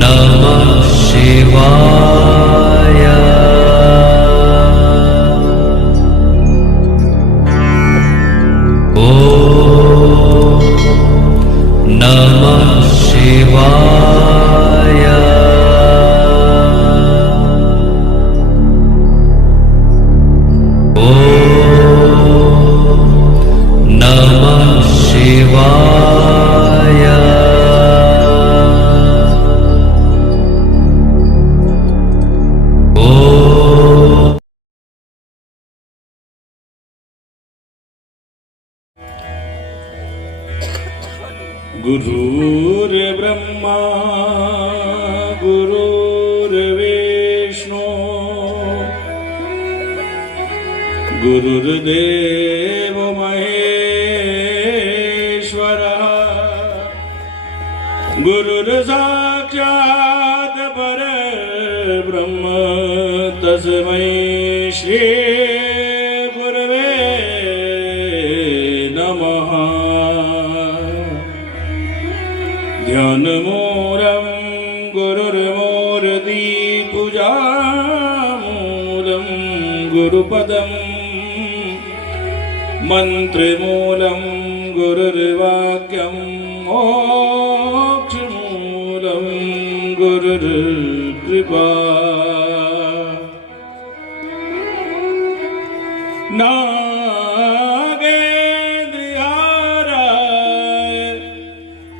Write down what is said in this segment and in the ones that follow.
नमः शिवाय। नमः शिवाय। नमः शिवाय। गुरुर्ब्रह्मा गुरुर्विष्णु गुरुर्देव महेश्वरः गुरुर्साक्षात् परब्रह्म तस्मै श्री गुरवे नमः। ध्यानमूलं गुरुर्मूर्ति पूजामूलं गुरुपदं मन्त्रमूलं गुरुर्वाक्यं मोक्षमूलं गुरुर्कृपा। नागेन्द्रहाराय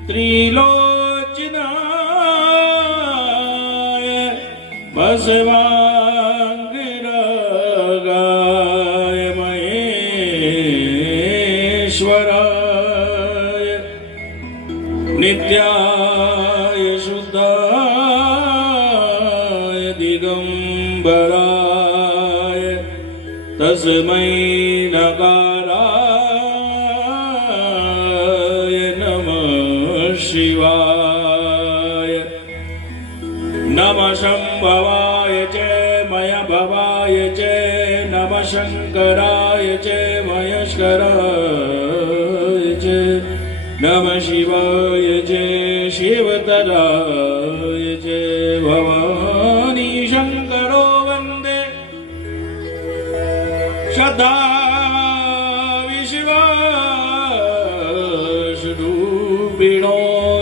त्रिलोचनाय बसवांगरागाय महेश्वराय नित्याय शुद्धाय दिगंबराय तस्मै नकाराय नमः शिवाय। नमः शंभवाय च मय भवाय च नमः शंकराय च महेश्वराय च नमः शिवाय च शिवतराय च भवानी शंकरो वन्दे श्रद्धा विश्वासरूपिणो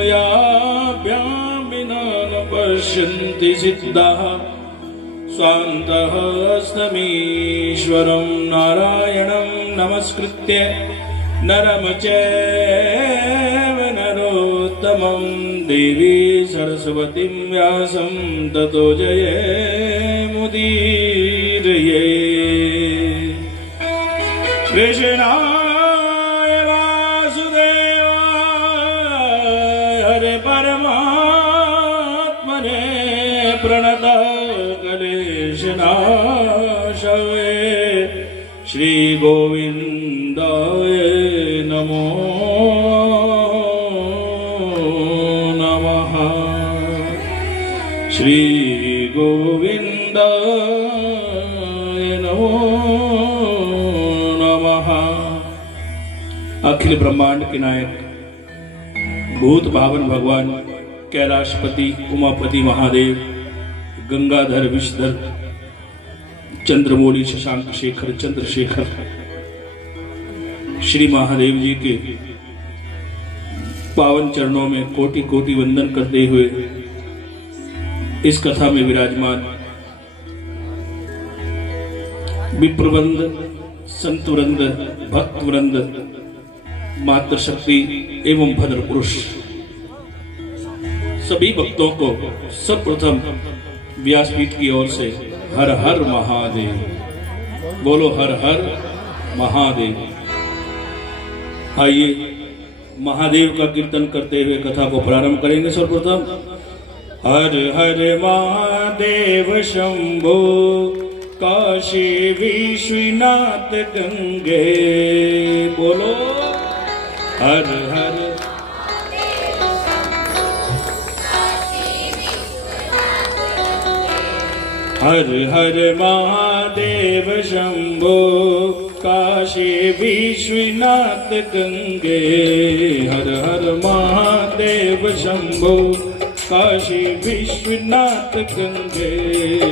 याभ्यां विना न पश्यन्ति सिद्धाः स्वान्तः स्तमीश्वरं नारायणं नमस्कृत्य नरं चैव नरोत्तमं देवी सरस्वतीं व्यासं ततो जयमुदीरये। कृष्णाय वासुदेवाय हरे परमात्मने प्रणतः क्लेशनाशवे श्री गोविंदाय नमो नमः। श्री गोविंदाय नमो नमः। अखिल ब्रह्मांड के नायक भूत भावन भगवान कैलाशपति उमापति महादेव गंगाधर विषधर चंद्रमौली शशांक शेखर चंद्रशेखर श्री महादेव जी के पावन चरणों में कोटि कोटि वंदन करते हुए इस कथा में विराजमान विप्रवृंद संतवृंद भक्तवृंद मातृशक्ति एवं भद्र पुरुष सभी भक्तों को सर्वप्रथम व्यासपीठ की ओर से हर हर महादेव बोलो। हर हर महादेव। आइए महादेव का कीर्तन करते हुए कथा को प्रारंभ करेंगे। सर्वप्रथम हर हर महादेव शंभो काशी विश्वनाथ गंगे बोलो। हर हर हर हर महादेव शंभो काशी विश्वनाथ गंगे हर हर महादेव महादेव शंभो काशी विश्वनाथ गंगे।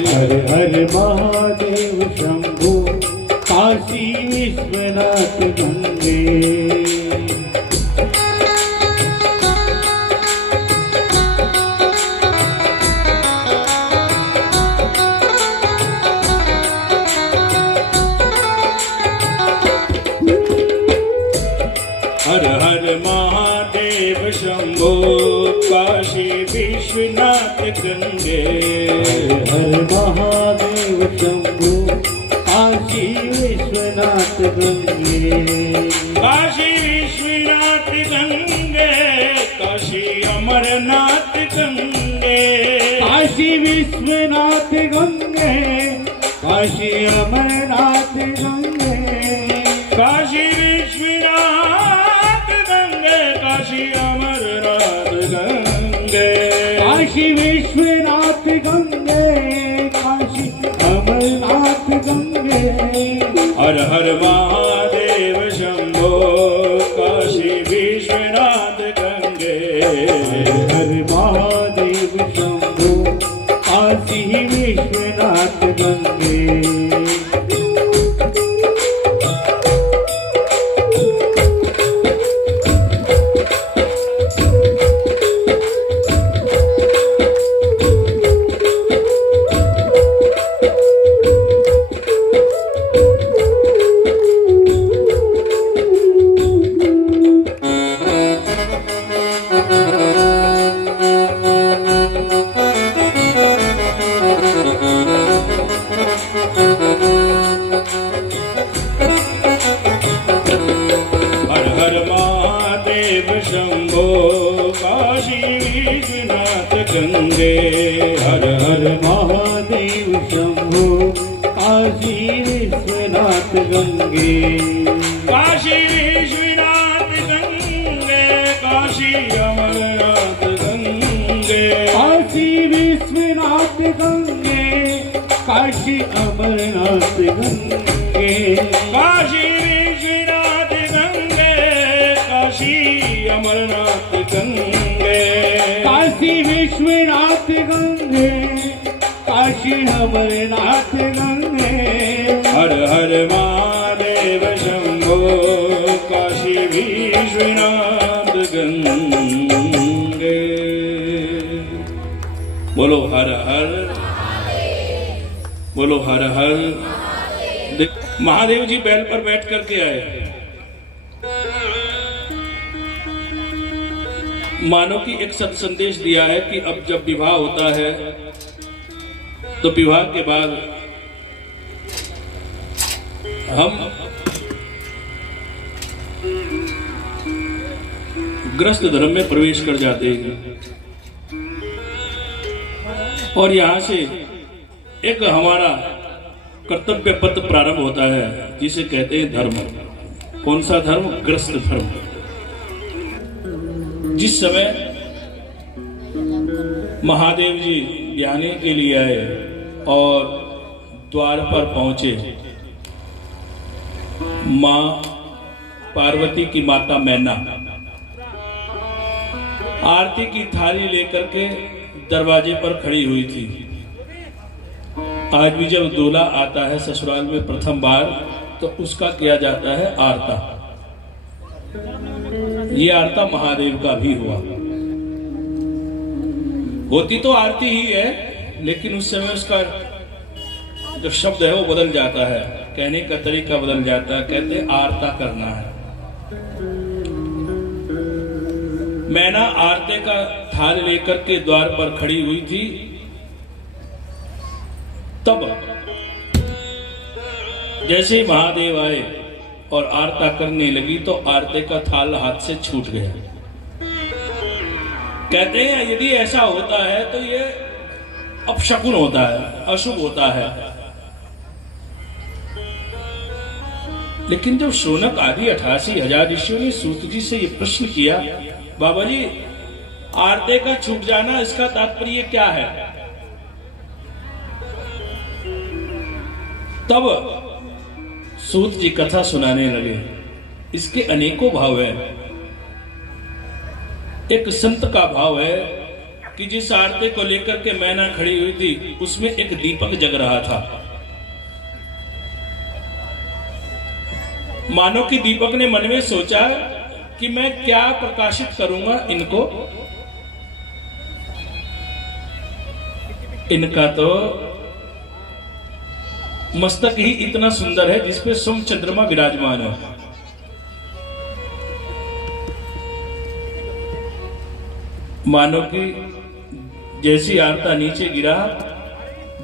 हर हर महादेव शंभो काशी विश्वनाथ गंगे। हर हर महादेव शंभो काशी विश्वनाथ गंगे। हर महादेव शंभो काशी विश्वनाथ गंगे। काशी विश्वनाथ गंगे काशी अमरनाथ गंगे। काशी विश्वनाथ गंगे काशी अमरनाथ गंगे। काशी विश्वनाथ गंगे काशी अमरनाथ गंगे। काशी विश्वनाथ गंगे काशी अमरनाथ गंगे। हर हर महादेव शंभो काशी विश्वनाथ गंगे। हर महादेव शंभो काशी विश्वनाथ गंगे। हर हर महादेव शंभो काशी विश्वनाथ गंगे। हर हर महादेव शंभो काशी विश्वनाथ गंगे। काशी विश्वनाथ गंगे काशी अमरनाथ गंगे। काशी विश्वनाथ गंगे काशी अमरनाथ गंगे। काशी विश्वनाथ गंगे काशी अमरनाथ गंगे। काशी विश्वनाथ गंगे काशी अमरनाथ गंगे। हर हर महादेव शंभो काशी विश्वनाथ गंगे। बोलो हर हर, बोलो हर हर। महादेव जी बैल पर बैठ करके आए। मानो कि एक सत संदेश दिया है कि अब जब विवाह होता है तो विवाह के बाद हम ग्रस्त धर्म में प्रवेश कर जाते हैं और यहां से एक हमारा कर्तव्य पथ प्रारंभ होता है जिसे कहते हैं धर्म। कौन सा धर्म? ग्रस्त धर्म। जिस समय महादेव जी ध्याने के लिए आए और द्वार पर पहुंचे, मां पार्वती की माता मैना आरती की थाली लेकर के दरवाजे पर खड़ी हुई थी। आज भी जब दूल्हा आता है ससुराल में प्रथम बार तो उसका किया जाता है आरता। ये आरता महादेव का भी हुआ। होती तो आरती ही है लेकिन उस समय उसका जो शब्द है वो बदल जाता है, कहने का तरीका बदल जाता है। कहते हैं आरता करना है। मैना आरते का थाल लेकर के द्वार पर खड़ी हुई थी। तब जैसे ही महादेव आए और आरता करने लगी तो आरते का थाल हाथ से छूट गया। कहते हैं यदि ऐसा होता है तो ये अपशकुन होता है, अशुभ होता है। लेकिन जब शौनक आदि 88,000 ऋषियों ने सूत जी से ये प्रश्न किया, बाबा जी आरते का छूट जाना इसका तात्पर्य क्या है? तब सूत जी कथा सुनाने लगे। इसके अनेकों भाव हैं। एक संत का भाव है कि जिस आरती को लेकर के मैना खड़ी हुई थी उसमें एक दीपक जग रहा था। मानो कि दीपक ने मन में सोचा कि मैं क्या प्रकाशित करूंगा इनको, इनका तो मस्तक ही इतना सुंदर है जिसपे सोम चंद्रमा विराजमान है। मानो कि जैसी आरता नीचे गिरा,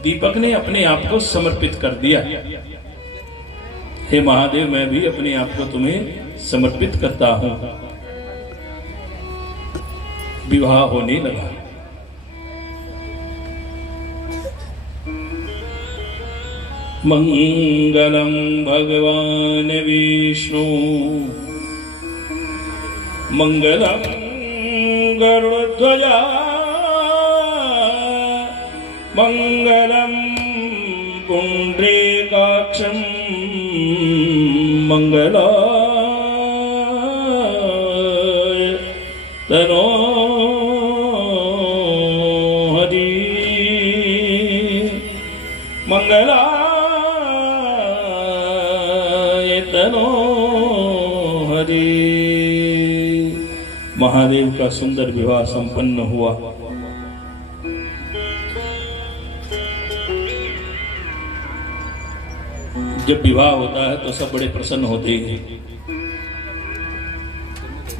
दीपक ने अपने आप को समर्पित कर दिया। हे महादेव, मैं भी अपने आप को तुम्हें समर्पित करता हूं। विवाह होने लगा। मंगलम भगवान विष्णु मंगलम गरुड़ध्वजा मंगलम पुंडरीकाक्षं मंगलाय तनो हरि मंगलाय तनो हरि। महादेव का सुंदर विवाह संपन्न हुआ। जब विवाह होता है तो सब बड़े प्रसन्न होते हैं।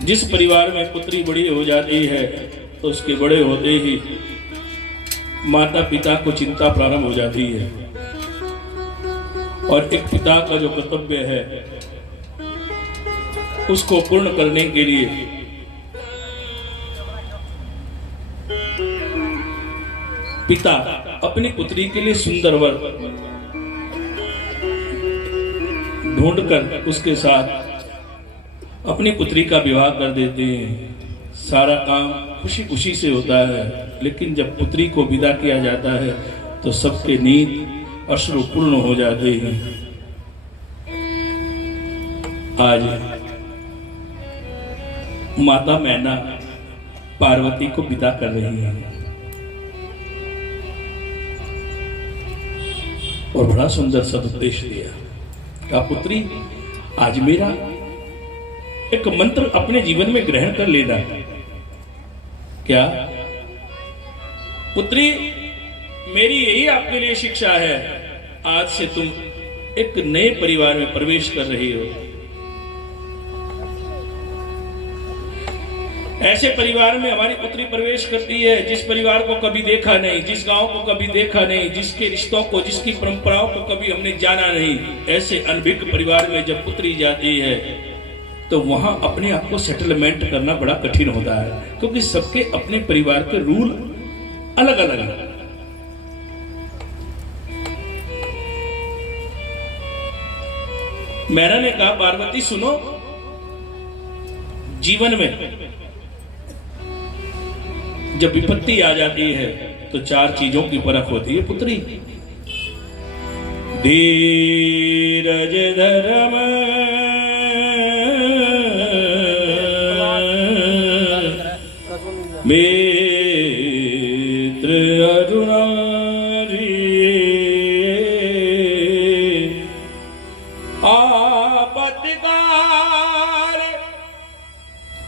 जिस परिवार में पुत्री बड़ी हो जाती है तो उसके बड़े होते ही माता पिता को चिंता प्रारंभ हो जाती है, और एक पिता का जो कर्तव्य है उसको पूर्ण करने के लिए पिता अपनी पुत्री के लिए सुंदर वर ढूंढकर उसके साथ अपनी पुत्री का विवाह कर देते हैं। सारा काम खुशी खुशी से होता है, लेकिन जब पुत्री को विदा किया जाता है तो सबके नींद अश्रुपूर्ण हो जाते हैं। आज माता मैना पार्वती को विदा कर रही है और बड़ा सुंदर सदुपदेश दिया। कहा, पुत्री, आज मेरा एक मंत्र अपने जीवन में ग्रहण कर लेना। क्या? पुत्री, मेरी यही आपके लिए शिक्षा है। आज से तुम एक नए परिवार में प्रवेश कर रही हो। ऐसे परिवार में हमारी पुत्री प्रवेश करती है जिस परिवार को कभी देखा नहीं, जिस गांव को कभी देखा नहीं, जिसके रिश्तों को, जिसकी परंपराओं को कभी हमने जाना नहीं। ऐसे अनभिज्ञ परिवार में जब पुत्री जाती है तो वहां अपने आप को सेटलमेंट करना बड़ा कठिन होता है, क्योंकि सबके अपने परिवार के रूल अलग अलग हैं। मैना ने कहा, पार्वती सुनो, जीवन में जब विपत्ति आ जाती है तो 4 चीजों की परख होती है पुत्री। धीरज धर्म मित्र अरुणारी आपत्तिकाल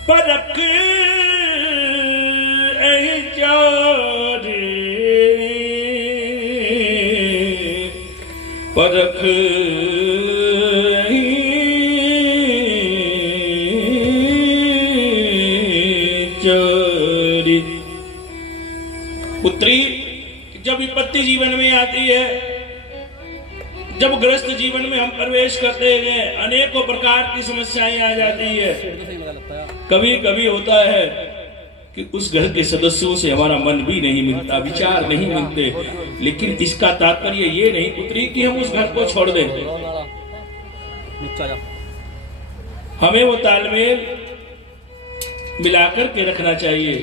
परख परख चरी। पुत्री, जब विपत्ति जीवन में आती है, जब ग्रस्त जीवन में हम प्रवेश करते हैं, अनेकों प्रकार की समस्याएं आ जाती है। कभी कभी होता है कि उस घर के सदस्यों से हमारा मन भी नहीं मिलता, विचार नहीं मिलते, लेकिन इसका तात्पर्य ये नहीं पुत्री कि हम उस घर को छोड़ दें। हमें वो तालमेल मिलाकर के रखना चाहिए।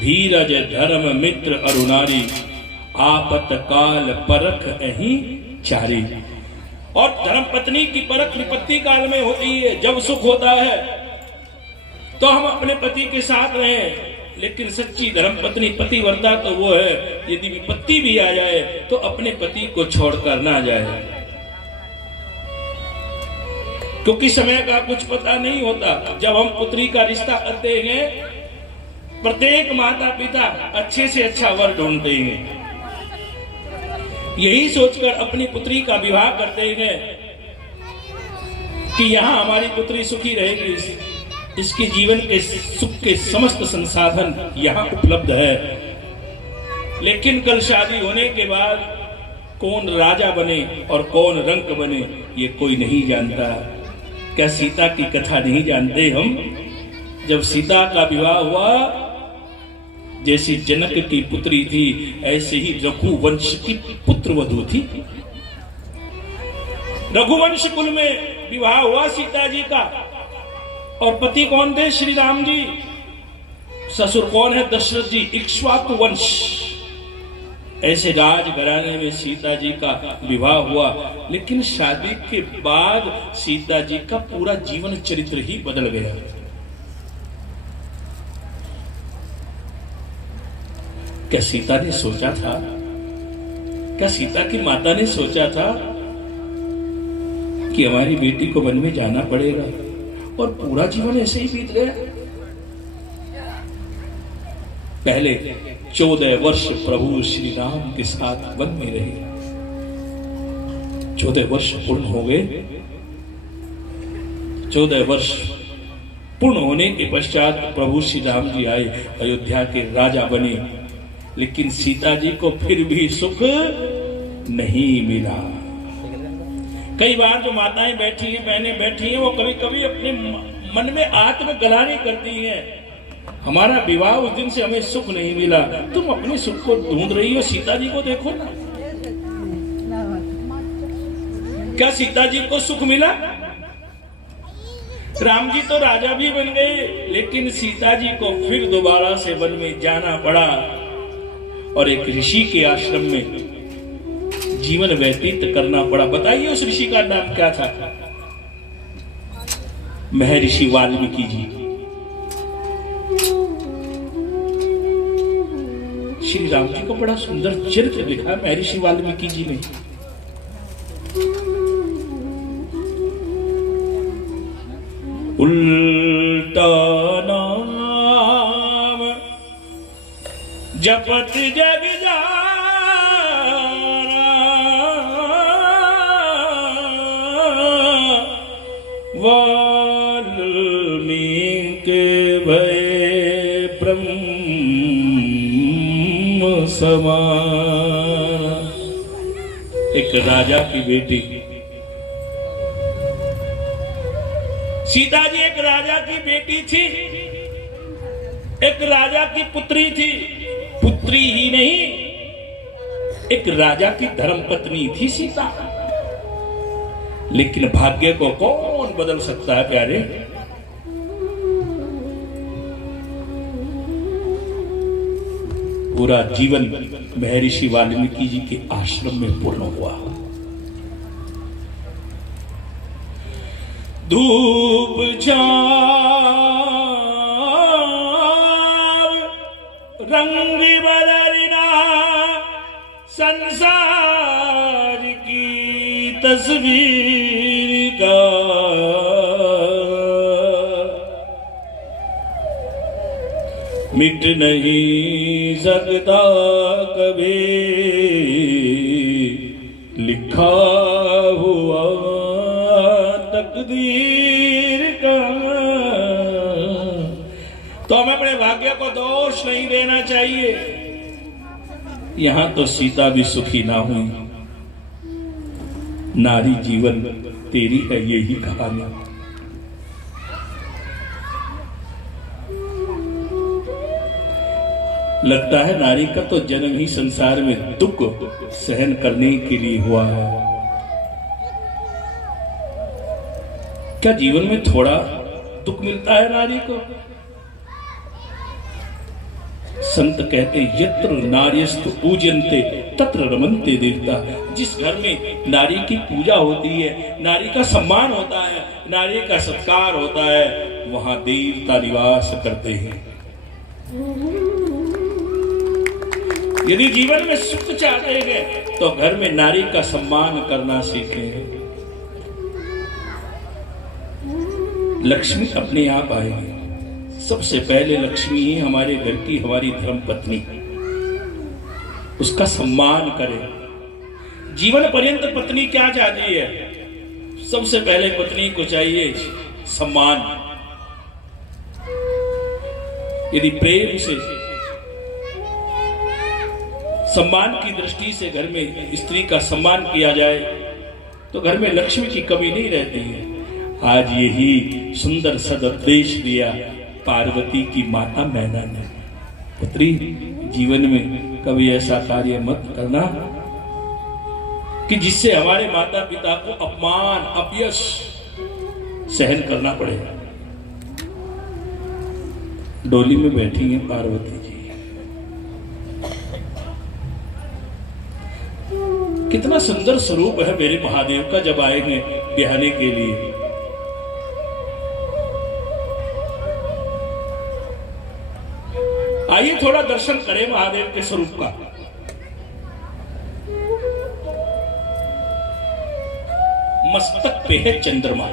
धीरज धर्म मित्र अरुणारी आपत काल परख अहि चारी। और धर्म पत्नी की परख विपत्ति काल में होती है। जब सुख होता है तो हम अपने पति के साथ रहें। लेकिन सच्ची धर्म पत्नी पतिव्रता तो वो है, यदि विपत्ति भी आ जाए तो अपने पति को छोड़कर ना जाए, क्योंकि समय का कुछ पता नहीं होता। जब हम पुत्री का रिश्ता करते हैं, प्रत्येक माता पिता अच्छे से अच्छा वर ढूंढते हैं, यही सोचकर अपनी पुत्री का विवाह करते हैं कि यहां हमारी पुत्री सुखी रहेगी, इसके जीवन के सुख के समस्त संसाधन यहां उपलब्ध है। लेकिन कल शादी होने के बाद कौन राजा बने और कौन रंक बने ये कोई नहीं जानता। क्या सीता की कथा नहीं जानते हम? जब सीता का विवाह हुआ, जैसी जनक की पुत्री थी ऐसे ही रघुवंश की पुत्र वधू थी। रघुवंश कुल में विवाह हुआ सीता जी का, और पति कौन थे? श्री राम जी। ससुर कौन है? दशरथ जी, इक्ष्वाकु वंश। ऐसे राजघराने में सीता जी का विवाह हुआ। लेकिन शादी के बाद सीता जी का पूरा जीवन चरित्र ही बदल गया। क्या सीता ने सोचा था, क्या सीता की माता ने सोचा था कि हमारी बेटी को वन में जाना पड़ेगा और पूरा जीवन ऐसे ही बीत गया? पहले 14 वर्ष प्रभु श्री राम के साथ वन में रहे। 14 वर्ष पूर्ण हो गए। 14 वर्ष पूर्ण होने के पश्चात प्रभु श्री राम जी आए, अयोध्या के राजा बने। लेकिन सीता जी को फिर भी सुख नहीं मिला। कई बार जो माताएं बैठी हैं, बहनें बैठी हैं, वो कभी कभी अपने मन में आत्मग्लानि करती हैं, हमारा विवाह उस दिन से हमें सुख नहीं मिला। तुम अपने सुख को ढूंढ रही हो, सीता जी को देखो ना। क्या सीता जी को सुख मिला? राम जी तो राजा भी बन गए, लेकिन सीता जी को फिर दोबारा से वन में जाना पड़ा और एक ऋषि के आश्रम में जीवन व्यतीत करना पड़ा। बताइए उस ऋषि का नाम क्या था? महर्षि वाल्मीकि जी। श्री राम जी को बड़ा सुंदर चरित्र लिखा महर्षि वाल्मीकि जी ने। उल्टा नाम जपत जग जाना, वाल्मीकि भय ब्रह्म समान। एक राजा की बेटी सीता जी एक राजा की बेटी थी, एक राजा की पुत्री थी। पुत्री ही नहीं, एक राजा की धर्मपत्नी थी सीता। लेकिन भाग्य को कौन बदल सकता है प्यारे? पूरा जीवन महर्षि वाल्मीकि जी के आश्रम में पूर्ण हुआ। धूप छाव रंग बदलना, संसार की तस्वीर का मिट नहीं सकता कभी लिखा हुआ तकदीर का। तो हमें अपने भाग्य को दोष नहीं देना चाहिए। यहां तो सीता भी सुखी ना हुई। नारी जीवन तेरी है यही कहानी। लगता है नारी का तो जन्म ही संसार में दुख सहन करने के लिए हुआ है। क्या जीवन में थोड़ा दुख मिलता है नारी को? संत कहते यत्र नार्यस्तु पूज्यन्ते तत्र रमन्ते देवता। जिस घर में नारी की पूजा होती है, नारी का सम्मान होता है, नारी का सत्कार होता है, वहां देवता निवास करते हैं। यदि जीवन में सुख चाहते हैं तो घर में नारी का सम्मान करना सीखें। लक्ष्मी अपने आप आएगी। सबसे पहले लक्ष्मी ही हमारे घर की हमारी धर्म पत्नी, उसका सम्मान करें। जीवन पर्यंत पत्नी क्या चाहती है? सबसे पहले पत्नी को चाहिए सम्मान। यदि प्रेम से, सम्मान की दृष्टि से घर में स्त्री का सम्मान किया जाए तो घर में लक्ष्मी की कमी नहीं रहती है। आज यही सुंदर सदुपदेश दिया पार्वती की माता मैना ने। पुत्री, जीवन में कभी ऐसा कार्य मत करना कि जिससे हमारे माता पिता को अपमान, अपयश सहन करना पड़ेगा। डोली में बैठी हैं पार्वती जी। कितना सुंदर स्वरूप है मेरे महादेव का जब आएंगे बिहाने के लिए। आइए थोड़ा दर्शन करें महादेव के स्वरूप का। मस्तक पे है चंद्रमा,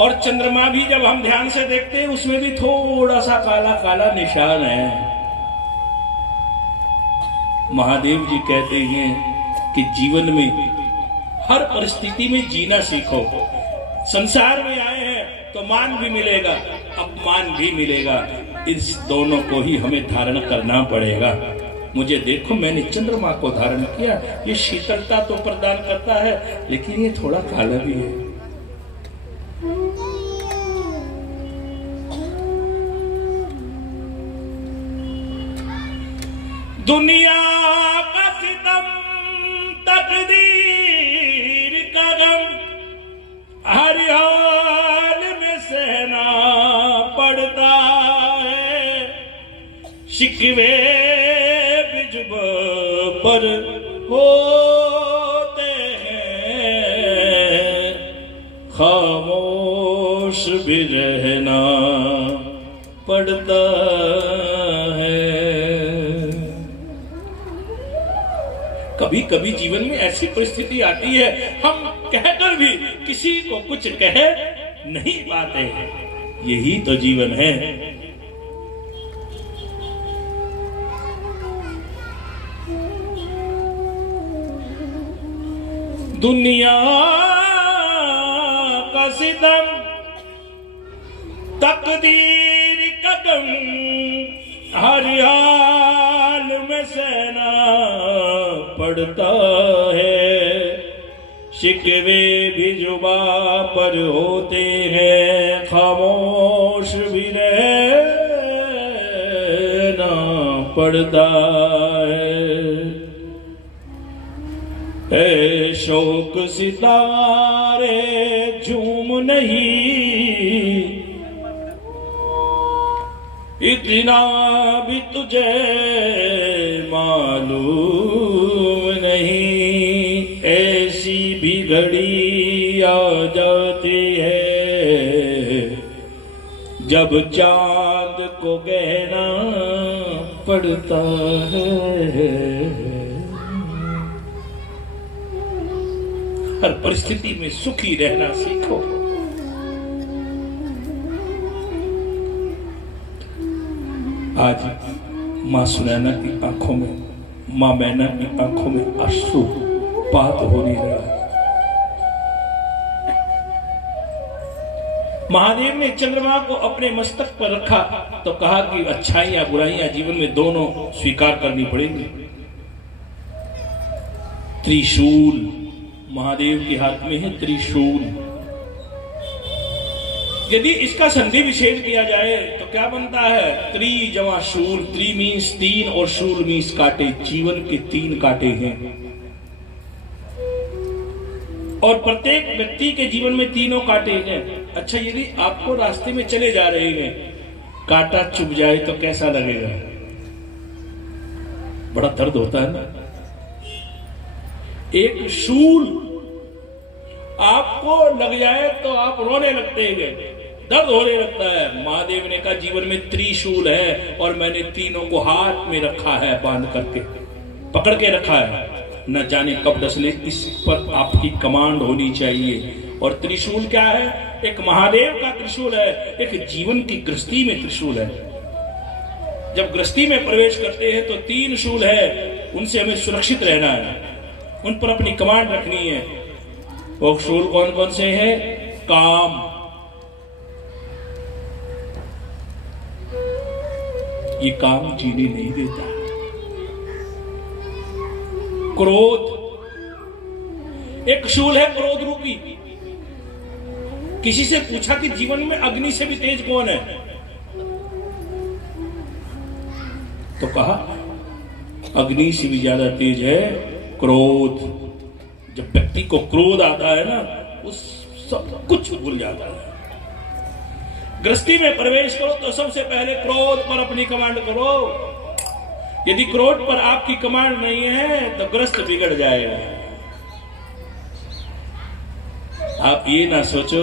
और चंद्रमा भी जब हम ध्यान से देखते हैं उसमें भी थोड़ा सा काला काला निशान है। महादेव जी कहते हैं कि जीवन में हर परिस्थिति में जीना सीखो। संसार में आए हैं तो मान भी मिलेगा, अपमान भी मिलेगा। इस दोनों को ही हमें धारण करना पड़ेगा। मुझे देखो, मैंने चंद्रमा को धारण किया। ये शीतलता तो प्रदान करता है, लेकिन ये थोड़ा काला भी है। दुनिया का सितम, तकदीर का गम, हर हाल में सहना पड़ता है। शिकवे बिजुब पर होते हैं, खामोश भी रहना पड़ता है। कभी कभी जीवन में ऐसी परिस्थिति आती है, हम कहकर भी किसी को कुछ कह नहीं पाते। यही तो जीवन है। दुनिया का सितम, तकदीर का गम, हर हाल में सहना पड़ता है। शिकवे भी जुबा पर होते हैं, खामोश भी रहना पड़ता है। शोक सितारे झूम नहीं, इतना भी तुझे मालूम नहीं। ऐसी भी घड़ी आ जाती है जब चांद को कहना पड़ता है। हर परिस्थिति में सुखी रहना सीखो। आज मां सुनैना की आंखों में, मां मैना की आंखों में अश्रुपात हो नहीं रहा है। महादेव ने चंद्रमा को अपने मस्तक पर रखा तो कहा कि अच्छाइयां बुराइयां जीवन में दोनों स्वीकार करनी पड़ेंगी। त्रिशूल महादेव के हाथ में है, त्रिशूल। यदि इसका संधि विच्छेद किया जाए तो क्या बनता है? त्रि जमा शूल। त्रि मीन्स तीन और शूल मीन्स कांटे। जीवन के 3 कांटे हैं और प्रत्येक व्यक्ति के जीवन में 3 कांटे हैं। अच्छा, यदि आपको रास्ते में चले जा रहे हैं, कांटा चुभ जाए तो कैसा लगेगा? बड़ा दर्द होता है ना। एक शूल आपको लग जाए तो आप रोने लगते हैं, दर्द होने लगता है। महादेव ने कहा जीवन में त्रिशूल है और मैंने तीनों को हाथ में रखा है, बांध करके पकड़ के रखा है, न जाने कब डसले, इस पर आपकी कमांड होनी चाहिए। और त्रिशूल क्या है? एक महादेव का त्रिशूल है, एक जीवन की गृहस्थी में त्रिशूल है। जब गृहस्थी में प्रवेश करते हैं तो 3 शूल है, उनसे हमें सुरक्षित रहना है, उन पर अपनी कमांड रखनी है। वो शूल कौन कौन से हैं? काम, ये काम जीने नहीं देता। क्रोध, एक शूल है क्रोध रूपी। किसी से पूछा कि जीवन में अग्नि से भी तेज कौन है, तो कहा अग्नि से भी ज्यादा तेज है क्रोध। जब व्यक्ति को क्रोध आता है ना, उस सब कुछ भूल जाता है। गृहस्थी में प्रवेश करो तो सबसे पहले क्रोध पर अपनी कमांड करो। यदि क्रोध पर आपकी कमांड नहीं है तो गृहस्थ बिगड़ जाएगा। आप ये ना सोचो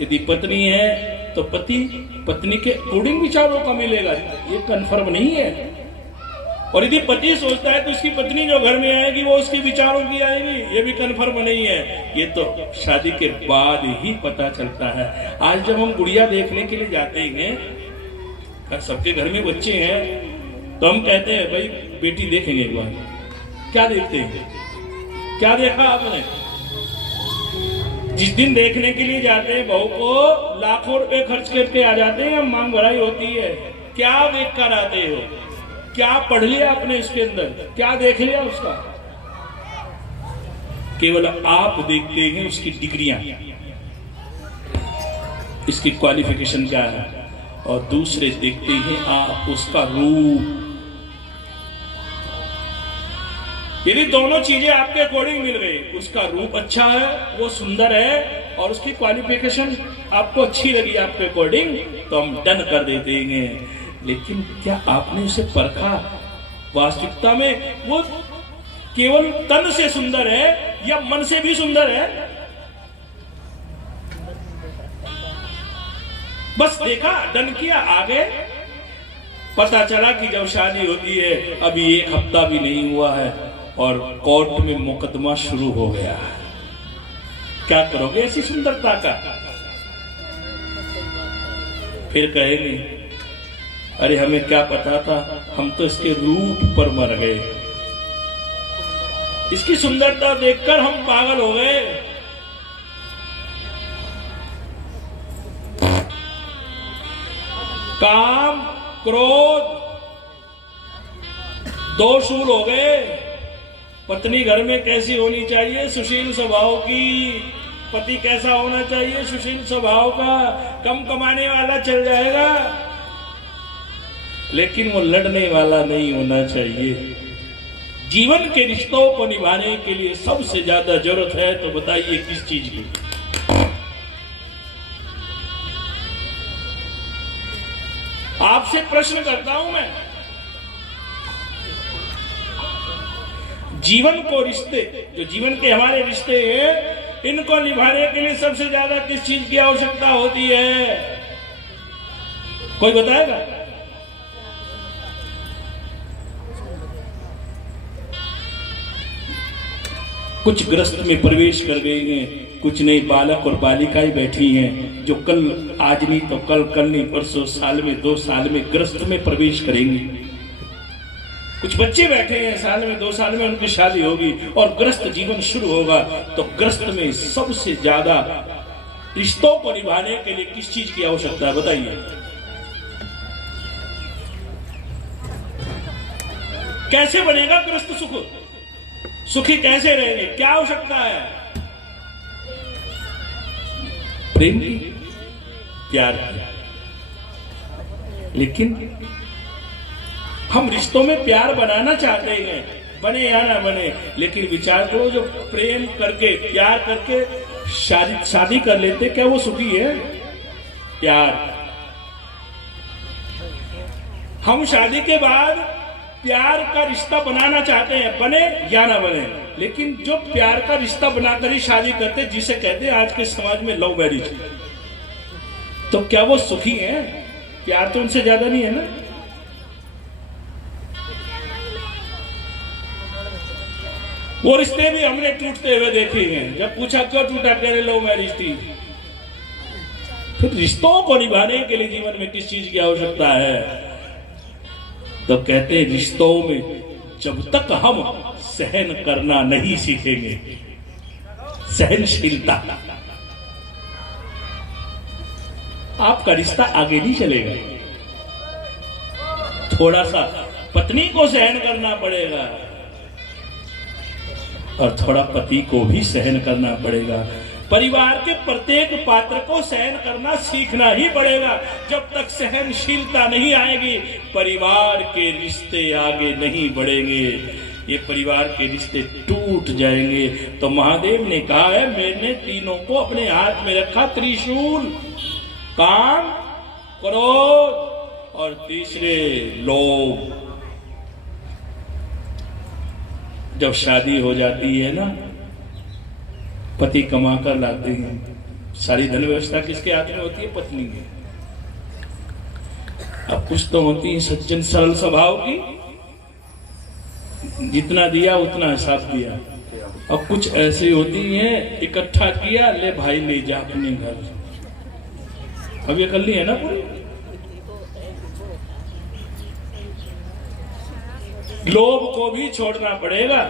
यदि पत्नी है तो पति पत्नी के अकॉर्डिंग विचारों का मिलेगा, ये कंफर्म नहीं है। और यदि पति सोचता है तो उसकी पत्नी जो घर में आएगी वो उसके विचारों की आएगी, ये भी कंफर्म नहीं है। ये तो शादी के बाद ही पता चलता है। आज जब हम गुड़िया देखने के लिए जाते हैं, सबके घर में बच्चे हैं, तो हम कहते हैं भाई बेटी देखेंगे एक बार। क्या देखते हैं? क्या देखा आपने? जिस दिन देखने के लिए जाते हैं बहू को, लाखों रुपए खर्च करके आ जाते हैं, मांग भराई होती है। क्या देख कर आते हो? क्या पढ़ लिया आपने इसके अंदर? क्या देख लिया उसका? केवल आप देखते हैं उसकी डिग्रियां, इसकी क्वालिफिकेशन क्या है, और दूसरे देखते हैं आप उसका रूप। यदि दोनों चीजें आपके अकॉर्डिंग मिल गई, उसका रूप अच्छा है, वो सुंदर है, और उसकी क्वालिफिकेशन आपको अच्छी लगी आपके अकॉर्डिंग, तो हम डन कर देते हैं। लेकिन क्या आपने उसे परखा? वास्तविकता में वो केवल तन से सुंदर है या मन से भी सुंदर है? बस देखा, डन किया, आगे पता चला कि जब शादी होती है अभी 1 हफ्ता भी नहीं हुआ है और कोर्ट में मुकदमा शुरू हो गया। क्या करोगे ऐसी सुंदरता का? फिर कहेंगे अरे हमें क्या पता था, हम तो इसके रूप पर मर गए, इसकी सुंदरता देखकर हम पागल हो गए। काम, क्रोध, 2 शूल हो गए। पत्नी घर में कैसी होनी चाहिए? सुशील स्वभाव की। पति कैसा होना चाहिए? सुशील स्वभाव का। कम कमाने वाला चल जाएगा, लेकिन वो लड़ने वाला नहीं होना चाहिए। जीवन के रिश्तों को निभाने के लिए सबसे ज्यादा जरूरत है तो बताइए किस चीज की? आपसे प्रश्न करता हूं मैं, जीवन को रिश्ते, जो जीवन के हमारे रिश्ते हैं, इनको निभाने के लिए सबसे ज्यादा किस चीज की आवश्यकता होती है? कोई बताएगा? कुछ गृहस्थ में प्रवेश कर गए हैं, कुछ नए बालक और बालिकाएं बैठी हैं जो कल, आज नहीं तो कल नहीं परसों, साल में 2 साल में गृहस्थ में प्रवेश करेंगी। कुछ बच्चे बैठे हैं, साल में 2 साल में उनकी शादी होगी और गृहस्थ जीवन शुरू होगा। तो गृहस्थ में सबसे ज्यादा रिश्तों को निभाने के लिए किस चीज की आवश्यकता है? बताइए। कैसे बनेगा गृहस्थ सुखी कैसे रहेंगे? क्या आवश्यकता है? प्रेम की, प्यार की। लेकिन हम रिश्तों में प्यार बनाना चाहते हैं, बने या ना बने, लेकिन विचार करो जो प्रेम करके, प्यार करके शादी कर लेते, क्या वो सुखी है? प्यार। हम शादी के बाद प्यार का रिश्ता बनाना चाहते हैं, बने या ना बने, लेकिन जो प्यार का रिश्ता बनाकर ही शादी करते, जिसे कहते हैं आज के समाज में लव मैरिज, तो क्या वो सुखी हैं? प्यार तो उनसे ज्यादा नहीं है ना। वो रिश्ते भी हमने टूटते हुए देखे हैं। जब पूछा क्यों टूटा, कह रहे लव मैरिज थी। फिर रिश्तों को निभाने के लिए जीवन में किस चीज की आवश्यकता है? तो कहते हैं रिश्तों में जब तक हम सहन करना नहीं सीखेंगे, सहनशीलता, आपका रिश्ता आगे नहीं चलेगा। थोड़ा सा पत्नी को सहन करना पड़ेगा और थोड़ा पति को भी सहन करना पड़ेगा। परिवार के प्रत्येक पात्र को सहन करना सीखना ही पड़ेगा। जब तक सहनशीलता नहीं आएगी, परिवार के रिश्ते आगे नहीं बढ़ेंगे, ये परिवार के रिश्ते टूट जाएंगे। तो महादेव ने कहा है, मैंने तीनों को अपने हाथ में रखा, त्रिशूल, काम, क्रोध और तीसरे लोभ। जब शादी हो जाती है ना, पति कमा कर लाते हैं, सारी धन व्यवस्था किसके हाथ में होती है? पत्नी की। अब कुछ तो होती है सज्जन सरल स्वभाव की, जितना दिया उतना हिसाब दिया। अब कुछ ऐसी होती हैं, इकट्ठा किया, ले भाई ले जा अपने घर। अब ये कर ली है ना पूरी। लोभ को भी छोड़ना पड़ेगा।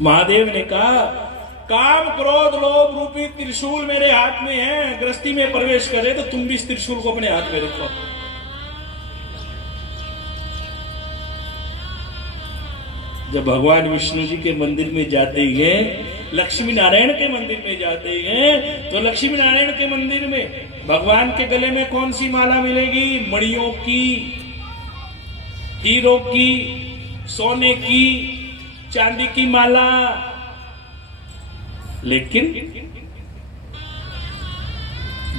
महादेव ने कहा, काम, क्रोध, लोभ रूपी त्रिशूल मेरे हाथ में है। गृहस्थी में प्रवेश करे तो तुम भी इस त्रिशूल को अपने हाथ में रखो। जब भगवान विष्णु जी के मंदिर में जाते हैं, लक्ष्मी नारायण के मंदिर में जाते हैं, तो लक्ष्मी नारायण के मंदिर में भगवान के गले में कौन सी माला मिलेगी? मणियों की, हीरो की, सोने की, चांदी की माला। लेकिन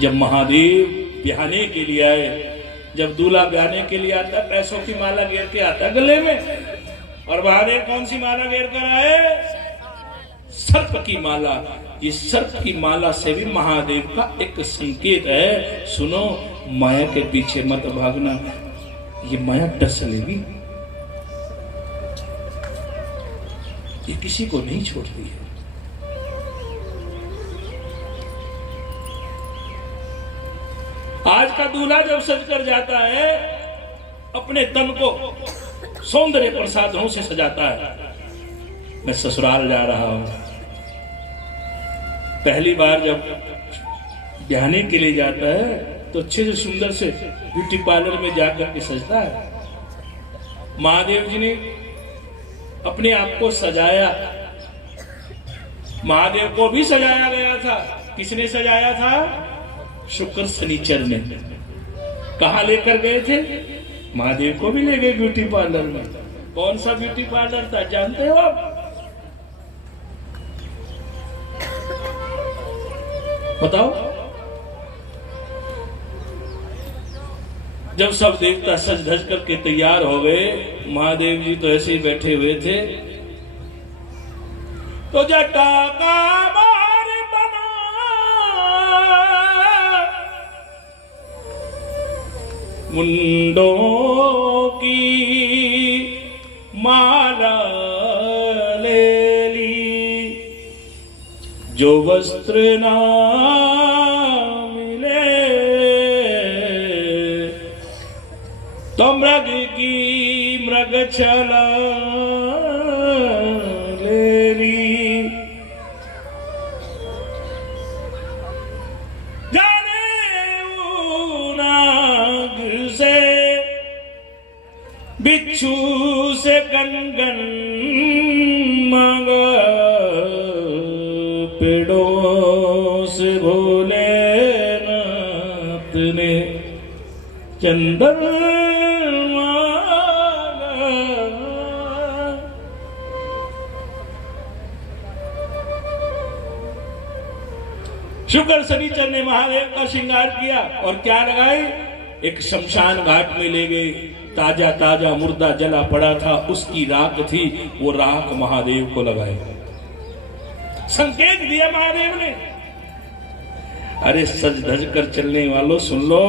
जब महादेव ब्याहने के लिए आए, जब दूल्हा ब्याहने के लिए आता, पैसों की माला घेर के आता गले में, और महादेव कौन सी माला घेर कर आए? सर्प की माला। ये सर्प की माला से भी महादेव का एक संकेत है, सुनो माया के पीछे मत भागना, ये माया डस लेगी, ये किसी को नहीं छोड़ती है। आज का दूल्हा जब सज कर जाता है, अपने तन को सौंदर्य प्रसादों से सजाता है। मैं ससुराल जा रहा हूं, पहली बार जब ब्याहने के लिए जाता है तो अच्छे से सुंदर से ब्यूटी पार्लर में जाकर के सजता है। महादेव जी ने अपने आप को सजाया, महादेव को भी सजाया गया था। किसने सजाया था? शुक्र शनिचर ने। कहा लेकर गए थे? महादेव को भी ले गए ब्यूटी पार्लर में। कौन सा ब्यूटी पार्लर था जानते हो आप? बताओ। जब सब देवता सज धज करके तैयार हो गए, महादेव जी तो ऐसे ही बैठे हुए थे, तो जटा का बार बना मुंडों की माला ले ली, जो वस्त्र ना तो मृग की मृग छला ले ली। जाने नाग से बिच्छू से गनगन मांगा, पेड़ों से भोलेनाथ ने चंदन शुक्र शनिचर ने महादेव का श्रृंगार किया और क्या लगाई? एक शमशान घाट में ले गए, ताजा ताजा मुर्दा जला पड़ा था, उसकी राख थी, वो राख महादेव को लगाए, संकेत दिया महादेव ने। अरे सज धज कर चलने वालों सुन लो,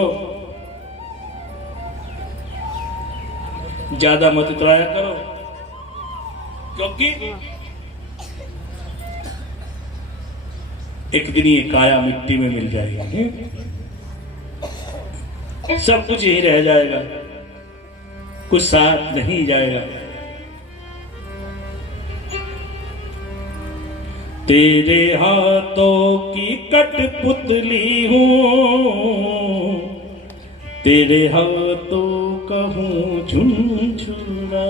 ज्यादा मत इतराया करो, क्योंकि एक दिन ये काया मिट्टी में मिल जाएगी, सब कुछ यही रह जाएगा, कुछ साथ नहीं जाएगा। तेरे हाथों की कठपुतली हूँ, तेरे हाथों का हूँ झुनझुना।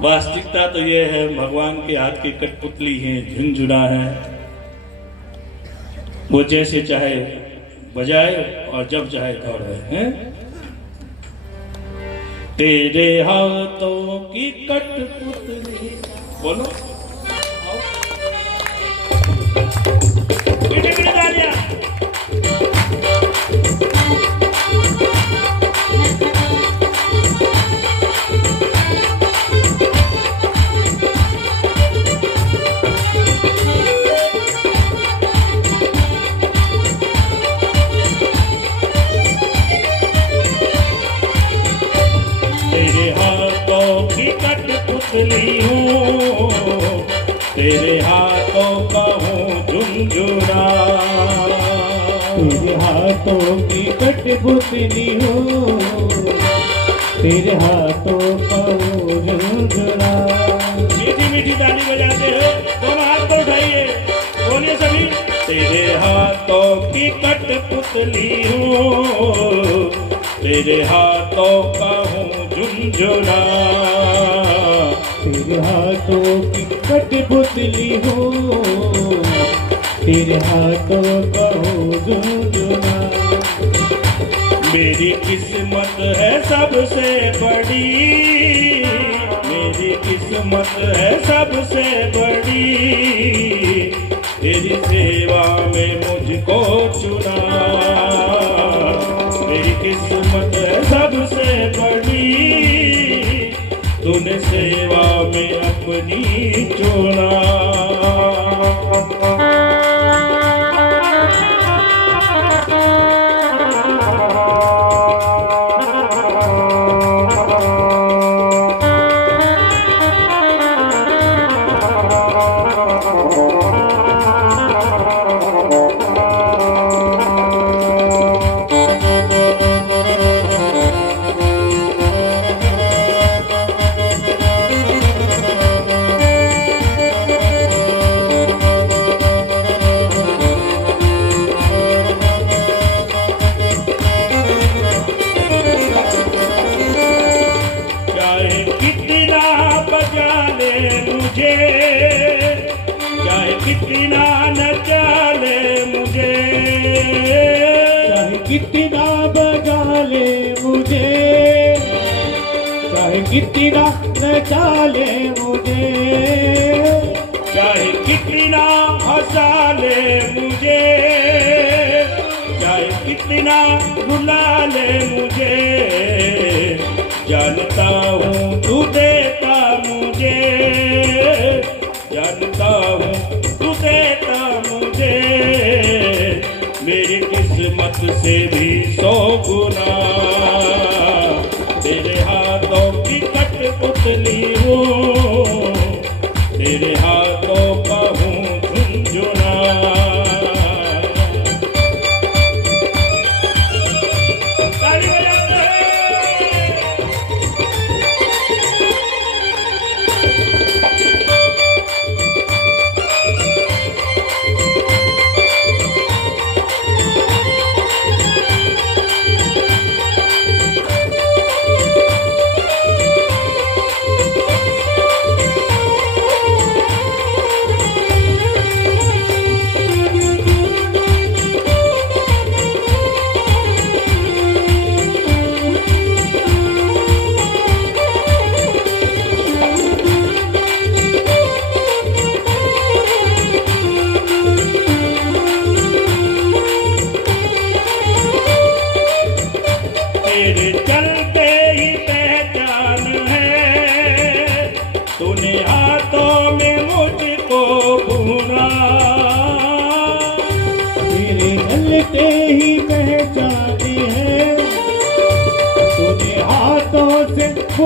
वास्तविकता तो यह है, भगवान के हाथ की कठपुतली है, झुनझुना है, वो जैसे चाहे बजाए और जब चाहे दौड़े हैं। तेरे हाथों की कठपुतली, बोलो कठपुतली हूँ, तेरे हाथों का हूँ झुनझुना। तेरे हाथों की कठपुतली हूँ, तेरे हाथों का हूँ झुनझुना। मीठी मीठी ताली बजाते हो, दोनों हाथ पर उठाइए, बोलिए सभी। तेरे हाथों की कठपुतली हूँ, तेरे हाथों का हूँ झुनझुना। तेरे हाथों की कठपुतली हूँ, तेरे हाथों का हूँ झुनझुना। मेरी किस्मत है सबसे बड़ी, मेरी किस्मत है सबसे बड़ी, तेरी सेवा में मुझको चुना। मेरी किस्मत है सबसे बड़ी, तूने सेवा में अपनी चुना। चाहे कितना नचा ले मुझे, चाहे कितना बजा ले मुझे, चाहे कितना नचा ले मुझे, चाहे कितना हंसा ले मुझे, चाहे कितना रुला ले मुझे, जानता हूँ तू देता मुझे, जानता हूँ तू देता मुझे, मेरी किस्मत से भी 100 गुना। तेरे हाथों की कठपुतली हूँ, तेरे हाथों का हूँ झुनझुना। ताली बजाते हैं।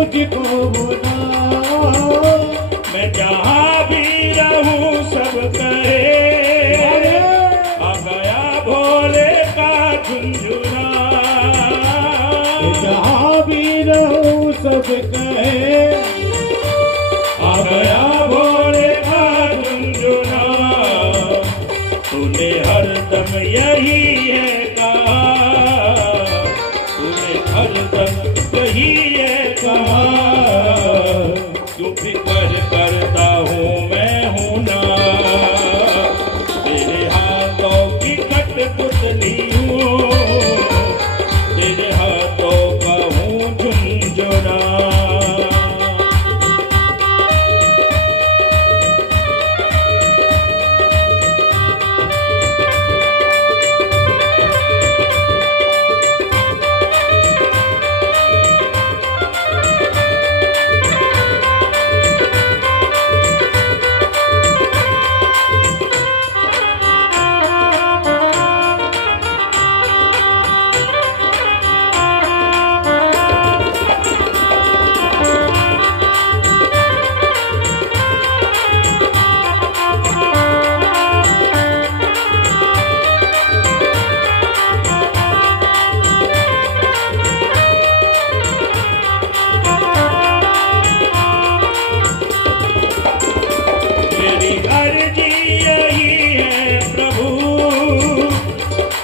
मुझको बुला। मैं जहाँ भी रहूं सब कहे आ गया भोले का झुंझुना। जहाँ भी रहूं सब कहे आ गया भोले का झुंझुना। तूने हरदम यही है कहा, तूने हरदम यही है कहा। क्यों फिक्र करता हूँ मैं हूँ ना, तेरे हाथों की कठपुतली हूँ, तेरे हाथों का हूँ झुंझुना।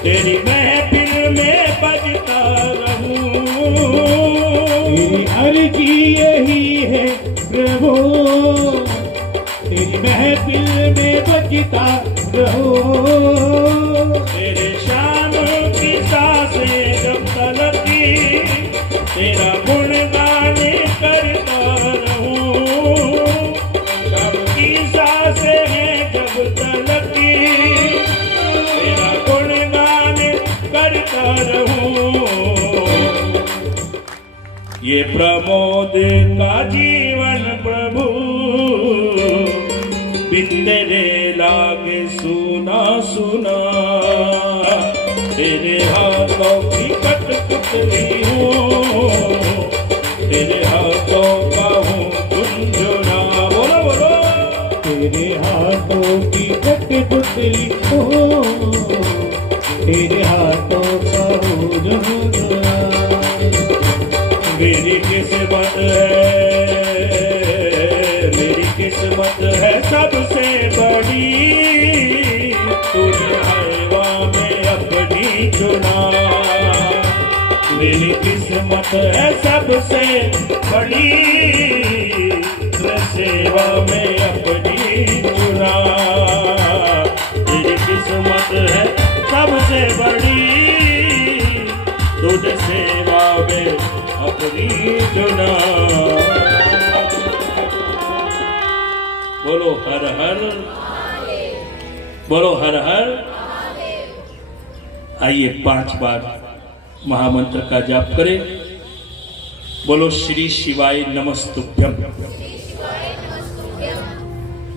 तेरी महफिल में बजता रहूं। तेरी अर्जी यही है प्रभु, तेरी महफिल में बजता रहूं। तेरे शाम की सांसें जब तलकी, तेरा गुणगान करता रहूं। शाम की सांसें हैं जब तलकी, तेरा गुणगान करता रहूं। ये प्रमोद का जीवन प्रभु बिन तेरे लागे सुना सुना। तेरे हाथों की कठपुतली हूँ, तेरे हाथों का हूँ झुंझुना। बोलो बोलो। तेरे हाथों की कठपुतली हो, तेरे हाथों का हो झुंझुना। मेरी किस्मत है सबसे बड़ी, तूने हवा में अपनी चुना। मेरी किस्मत है सबसे बड़ी, तूने सेवा में अपनी चुना। मेरी किस्मत है सबसे बड़ी, तूने सेवा में अपनी चुना। बोलो हर हर, बोलो हर हर। आइए 5 बार महामंत्र का जाप करें। बोलो श्री शिवाय नमस्तुभ्यम,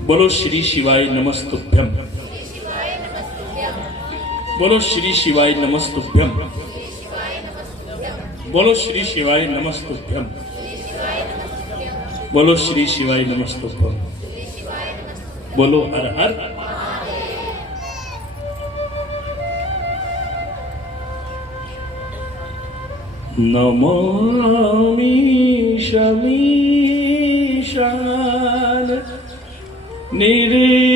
बोलो श्री शिवाय नमस्तुभ्यम, बोलो श्री शिवाय नमस्तुभ्यम, बोलो श्री शिवाय नमस्तुभ्यम, बोलो श्री शिवाय नमस्तुभ्यम। बोलो हर हर। नमामि शमीशान निर्वाणरूपं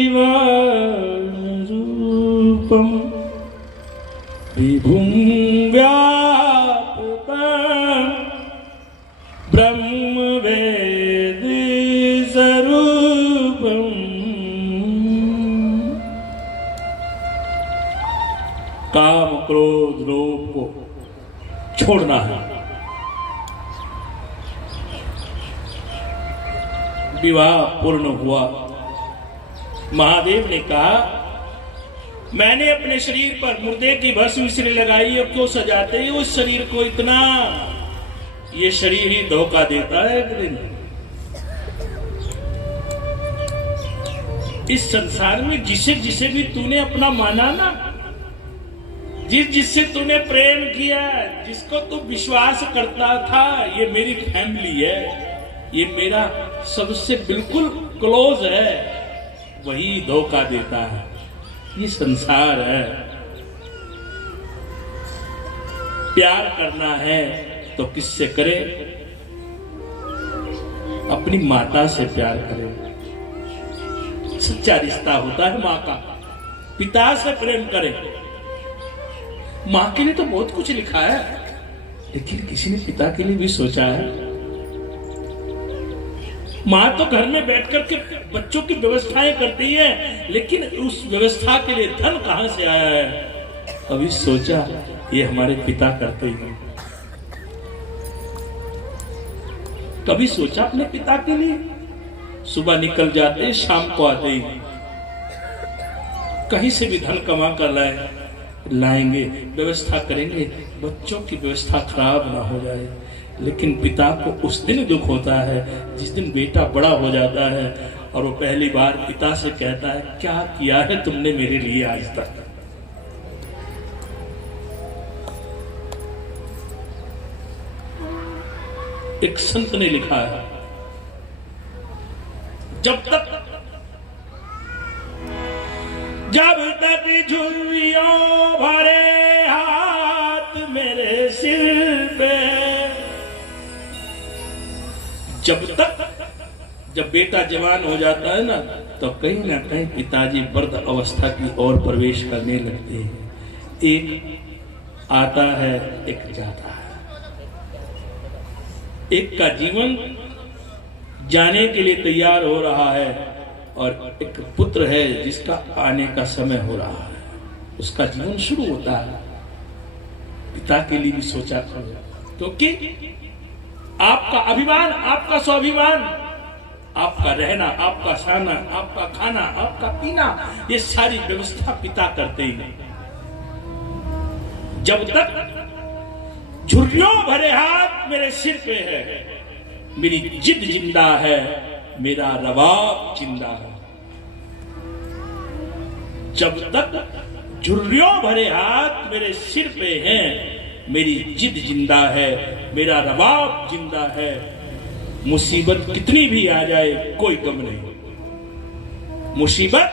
विभुं व्यापकं ब्रह्मवेद्य स्वरूपं। काम क्रोध लोभ को छोड़ना है। विवाह पूर्ण हुआ। महादेव ने कहा, मैंने अपने शरीर पर मुर्दे की भस्म इसलिए लगाई, अब क्यों सजाते हैं उस शरीर को इतना? ये शरीर ही धोखा देता है एक दिन। इस संसार में जिसे जिसे भी तूने अपना माना ना, जिससे तूने प्रेम किया, जिसको तू विश्वास करता था, ये मेरी फैमिली है, ये मेरा सबसे बिल्कुल क्लोज है, वही धोखा देता है। ये संसार है। प्यार करना है तो किससे करे? अपनी माता से प्यार करे। सच्चा रिश्ता होता है माँ का। पिता से प्रेम करे। माँ के लिए तो बहुत कुछ लिखा है, लेकिन किसी ने पिता के लिए भी सोचा है? माँ तो घर में बैठ कर के बच्चों की व्यवस्थाएं करती है, लेकिन उस व्यवस्था के लिए धन कहां से आया है? कभी सोचा? ये हमारे पिता करते हैं। कभी सोचा अपने पिता के लिए? सुबह निकल जाते, शाम को आते ही कहीं से भी धन कमा कर लाएंगे, व्यवस्था करेंगे, बच्चों की व्यवस्था खराब ना हो जाए। लेकिन पिता को उस दिन दुख होता है जिस दिन बेटा बड़ा हो जाता है और वो पहली बार पिता से कहता है, क्या किया है तुमने मेरे लिए आज तक? एक संत ने लिखा है, जब तक झुर्रियों भरे हाथ मेरे सिर पे, जब बेटा जवान हो जाता है ना, तो कहीं ना कहीं पिताजी वृद्ध अवस्था की ओर प्रवेश करने लगते हैं। एक आता है, एक जाता है। एक का जीवन जाने के लिए तैयार हो रहा है और एक पुत्र है जिसका आने का समय हो रहा है, उसका जीवन शुरू होता है। पिता के लिए भी सोचा करो, क्योंकि आपका अभिमान, आपका स्वाभिमान, आपका रहना, आपका सहना, आपका खाना, आपका पीना, ये सारी व्यवस्था पिता करते ही नहीं। जब तक झुर्रियों भरे हाथ मेरे सिर पे है, मेरी जिद जिंदा है, मेरा रवाब जिंदा है। जब तक झुर्रियों भरे हाथ मेरे सिर पे हैं, मेरी जिद जिंदा है, मेरा रवाब जिंदा है। मुसीबत कितनी भी आ जाए कोई गम नहीं, मुसीबत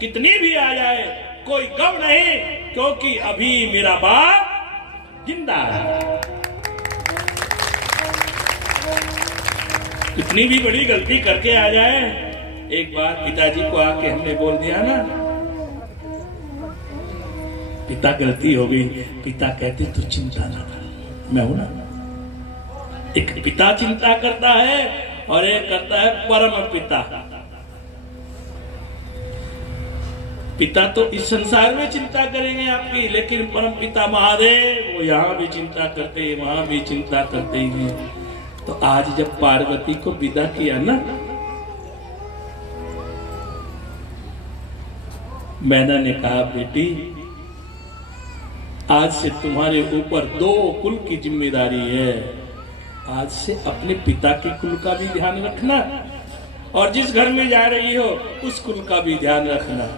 कितनी भी आ जाए कोई गम नहीं, क्योंकि अभी मेरा बाप जिंदा है। कितनी भी बड़ी गलती करके आ जाए, एक बार पिताजी को आके हमने बोल दिया ना, पिता गलती हो गई, पिता कहते तू चिंता ना कर, मैं हूं ना। एक पिता चिंता करता है और एक करता है परम पिता। पिता तो इस संसार में चिंता करेंगे आपकी, लेकिन परम पिता महादेव वो यहां भी चिंता करते हैं, वहां भी चिंता करते हैं। तो आज जब पार्वती को विदा किया ना, मैना ने कहा, बेटी आज से तुम्हारे ऊपर 2 कुल की जिम्मेदारी है। आज से अपने पिता के कुल का भी ध्यान रखना और जिस घर में जा रही हो उस कुल का भी ध्यान रखना।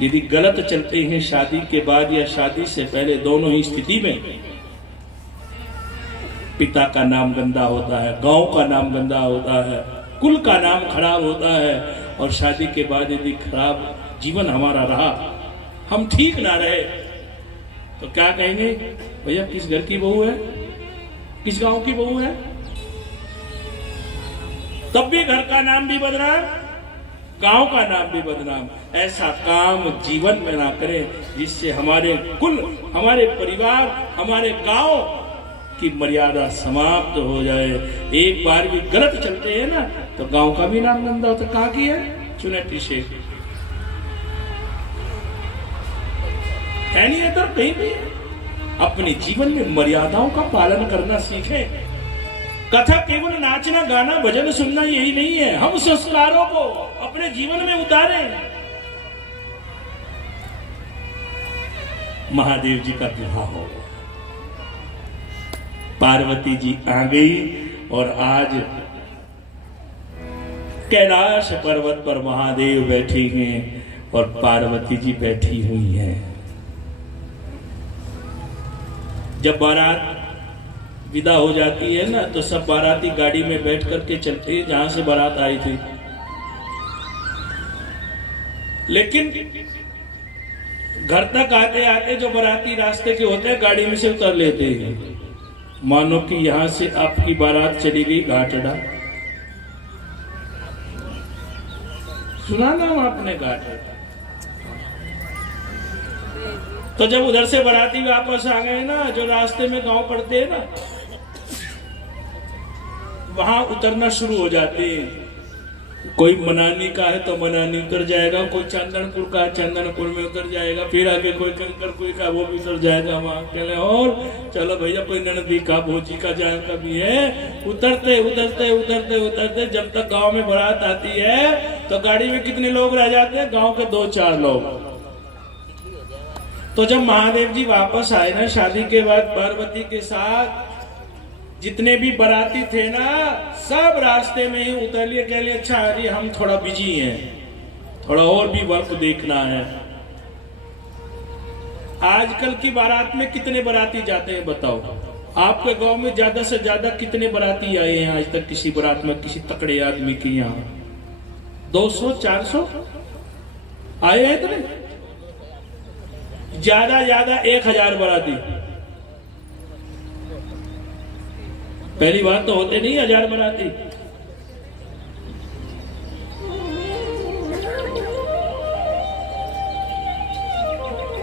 यदि गलत चलते हैं शादी के बाद या शादी से पहले, दोनों ही स्थिति में पिता का नाम गंदा होता है, गांव का नाम गंदा होता है, कुल का नाम खराब होता है। और शादी के बाद यदि खराब जीवन हमारा रहा, हम ठीक ना रहे, तो क्या कहेंगे, भैया किस घर की बहू है, किस गांव की बहू है? तब भी घर का नाम भी बदनाम, गांव का नाम भी बदनाम। ऐसा काम जीवन में ना करें जिससे हमारे कुल, हमारे परिवार, हमारे गांव की मर्यादा समाप्त हो जाए। एक बार भी गलत चलते हैं ना, तो गांव का भी नाम गंदा होता। कहाँ की है? चुनेटी से है, नहीं है तो कहीं भी। अपने जीवन में मर्यादाओं का पालन करना सीखें। कथा केवल नाचना, गाना, भजन सुनना यही नहीं है। हम संस्कारों को अपने जीवन में उतारें। महादेव जी का विवाह हो गया, पार्वती जी आ गई और आज कैलाश पर्वत पर महादेव बैठे हैं और पार्वती जी बैठी हुई हैं। जब बारात विदा हो जाती है ना तो सब बाराती गाड़ी में बैठ करके चलते हैं जहां से बारात आई थी। लेकिन घर तक आते आते जो बाराती रास्ते के होते हैं गाड़ी में से उतर लेते हैं, मानो कि यहां से आपकी बारात चली गई घाटड़ा। सुना ना आपने घाटड़ा? तो जब उधर से बाराती वापस आ गए ना, जो रास्ते में गांव पड़ते हैं ना, वहां उतरना शुरू हो जाते हैं। कोई मनानी का है तो मनानी उतर जाएगा, कोई चंदनपुर का है चंदनपुर में उतर जाएगा, फिर आगे कोई कंकरपुर का वो भी उतर जाएगा वहां के लिए। और चलो भैया कोई ननदी का भोजी का जाए का भी है। उतरते उतरते उतरते उतरते जब तक गांव में बारात आती है तो गाड़ी में कितने लोग रह जाते हैं? गांव के 2-4 लोग। तो जब महादेव जी वापस आए ना शादी के बाद पार्वती के साथ, जितने भी बाराती थे ना सब रास्ते में ही उतर लिए, कह लिए अच्छा अरे हम थोड़ा बिजी हैं, थोड़ा और भी वक्त देखना है। आजकल की बारात में कितने बाराती जाते हैं बताओ? आपके गांव में ज्यादा से ज्यादा कितने बाराती आए हैं आज तक किसी बारात में, किसी तकड़े आदमी के यहाँ? 200-400 आए हैं इतने? ज्यादा 1000 बाराती। पहली बात तो होते नहीं 1000 बाराती।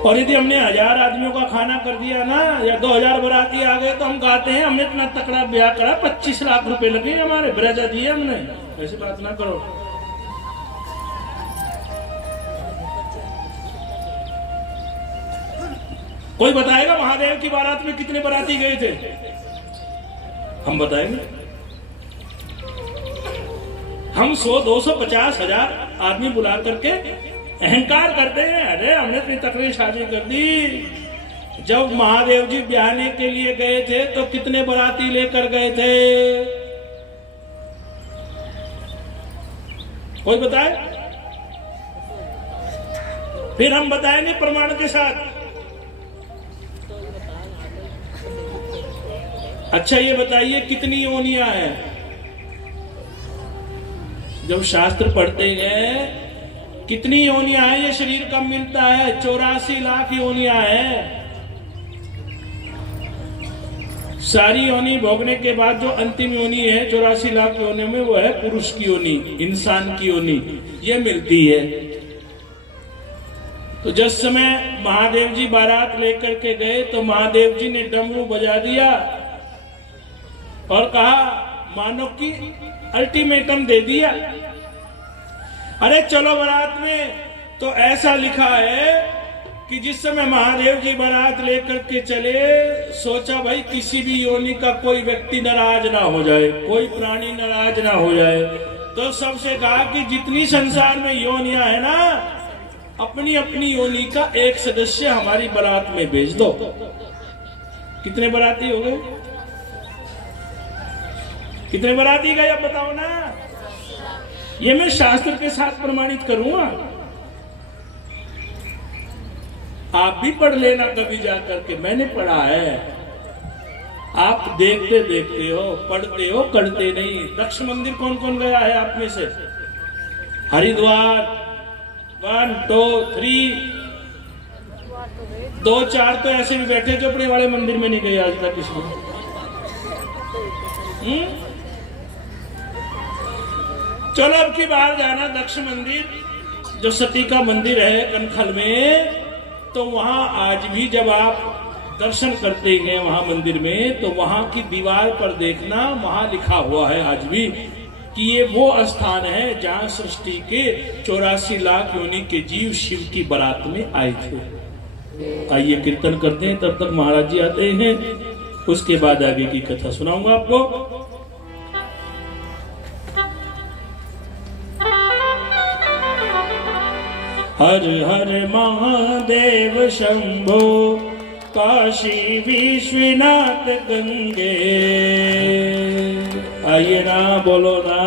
और यदि हमने 1000 आदमियों का खाना कर दिया ना, या 2000 बाराती आ गए तो हम कहते हैं हमने इतना तकड़ा ब्याह करा, 25 लाख रुपए लगे हमारे, ब्रजा दिए हमने। ऐसी बात ना करो। कोई बताएगा महादेव की बारात में कितने बाराती गए थे? हम बताएंगे। हम 100-250-1000 आदमी बुला करके अहंकार करते हैं, अरे हमने इतनी तकड़ी शादी कर दी। जब महादेव जी ब्याहने के लिए गए थे तो कितने बाराती लेकर गए थे? कोई बताए? फिर हम बताएंगे प्रमाण के साथ। अच्छा ये बताइए कितनी योनियां हैं? जब शास्त्र पढ़ते हैं कितनी योनियां हैं? ये शरीर कब मिलता है? 84 लाख योनियां हैं। सारी योनि भोगने के बाद जो अंतिम योनि है 84 लाख योनियों में, वो है पुरुष की योनि, इंसान की योनि, ये मिलती है। तो जिस समय महादेव जी बारात लेकर के गए तो महादेव जी ने डमरू बजा दिया और कहा मानो कि अल्टीमेटम दे दिया, अरे चलो बारात में। तो ऐसा लिखा है कि जिस समय महादेव जी बारात लेकर के चले, सोचा भाई किसी भी योनि का कोई व्यक्ति नाराज ना हो जाए, कोई प्राणी नाराज ना हो जाए। तो सबसे कहा कि जितनी संसार में योनियां है ना, अपनी अपनी योनि का एक सदस्य हमारी बारात में भेज दो। कितने बाराती हो गए? कितने बाराती गए अब बताओ ना? ये मैं शास्त्र के साथ प्रमाणित करूंगा। आप भी पढ़ लेना कभी जाकर के, मैंने पढ़ा है। आप देखते देखते हो, पढ़ते हो, करते नहीं। दक्ष मंदिर कौन कौन गया है आप में से? हरिद्वार 1 2 3 2-4 तो ऐसे भी बैठे जो अपने वाले मंदिर में नहीं गए आज तक किसी। चलो अब की बार जाना दक्ष मंदिर, जो सती का मंदिर है कनखल में, तो वहां आज भी जब आप दर्शन करते हैं वहां मंदिर में, तो वहां की दीवार पर देखना, वहां लिखा हुआ है आज भी कि ये वो स्थान है जहां सृष्टि के 84 लाख योनि के जीव शिव की बारात में आए थे। आइए कीर्तन करते हैं, तब तक महाराज जी आते हैं, उसके बाद आगे की कथा सुनाऊंगा आपको। हर हर महादेव शंभो, काशी विश्वनाथ गंगे। आइए ना, बोलो ना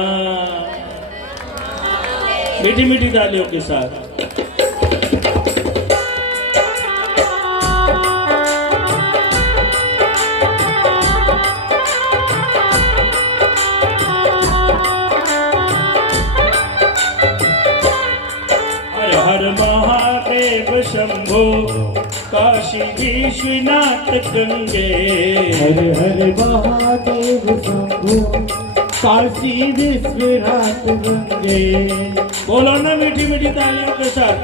मीठी मीठी तालियों के साथ। काशी विश्वनाथ गंगे। हर हर महादेव शंभो काशी विश्वनाथ गंगे। बोलो ना मीठी मीठी तालियों के साथ।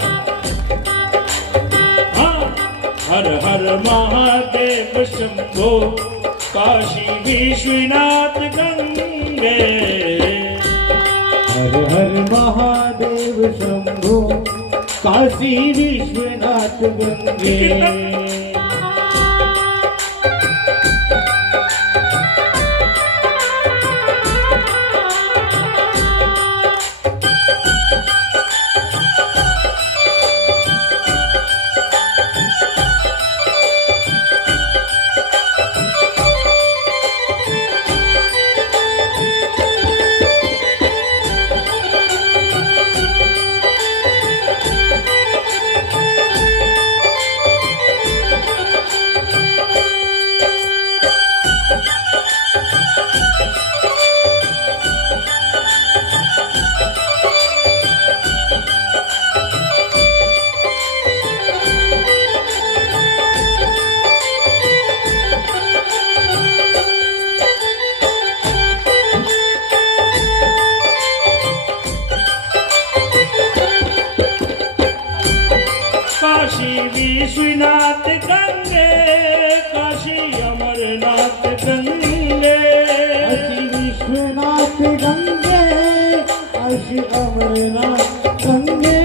हाँ, हर हर महादेव शंभो काशी विश्वनाथ गंगे। हर हर महादेव शंभो काशी विश्वनाथ गंगे। काशी विश्वनाथ गंगे, काशी अमरनाथ गंगे। काशी विश्वनाथ गंगे, काशी अमरनाथ गंगे।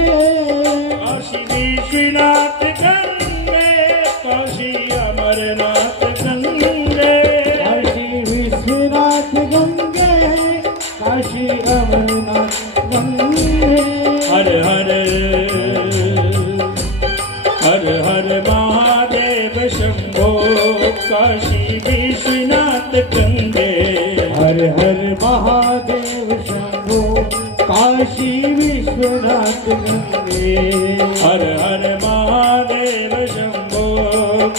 काशी विश्वनाथ गंगे, काशी अमरनाथ गंगे। काशी विश्वनाथ गंगे, काशी अमरनाथ गंगे। हर हर हर हर महादेव शंभो काशी विश्वनाथ गंगे। हर हर महादेव शंभो काशी विश्वनाथ गंगे। हर हर महादेव शंभो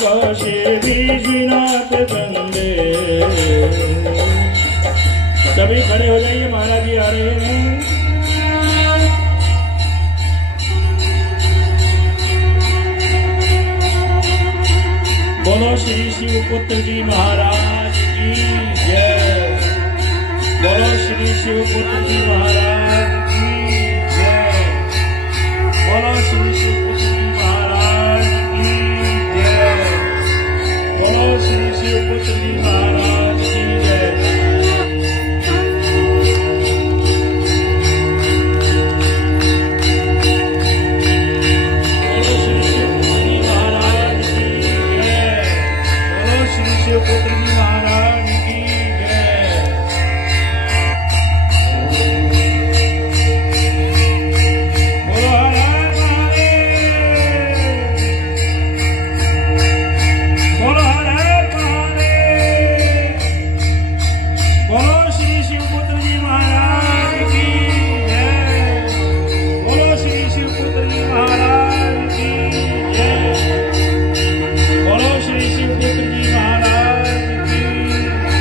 काशी विश्वनाथ गंगे। सभी खड़े हो जाइए, महाराज जी आ रहे हैं। बोलो श्री शिवपुत्र जी महाराज की जय। बोलो श्री शिवपुत्र जी महाराज की जय। बोलो श्री शिवपुत्र जी महाराज की जय। बोलो श्री शिवपुत्र जी महाराज की जय। बोलो श्री शिवपुत्र जी महाराज की जय। बोलो श्री शिवपुत्र जी महाराज की जय। बोलो हर हर महादेव। बोलो हर हर महादेव। बोलो श्री शिवपुत्र जी महाराज की जय। बोलो श्री शिवपुत्र जी महाराज की जय। बोलो श्री शिवपुत्र जी महाराज की जय।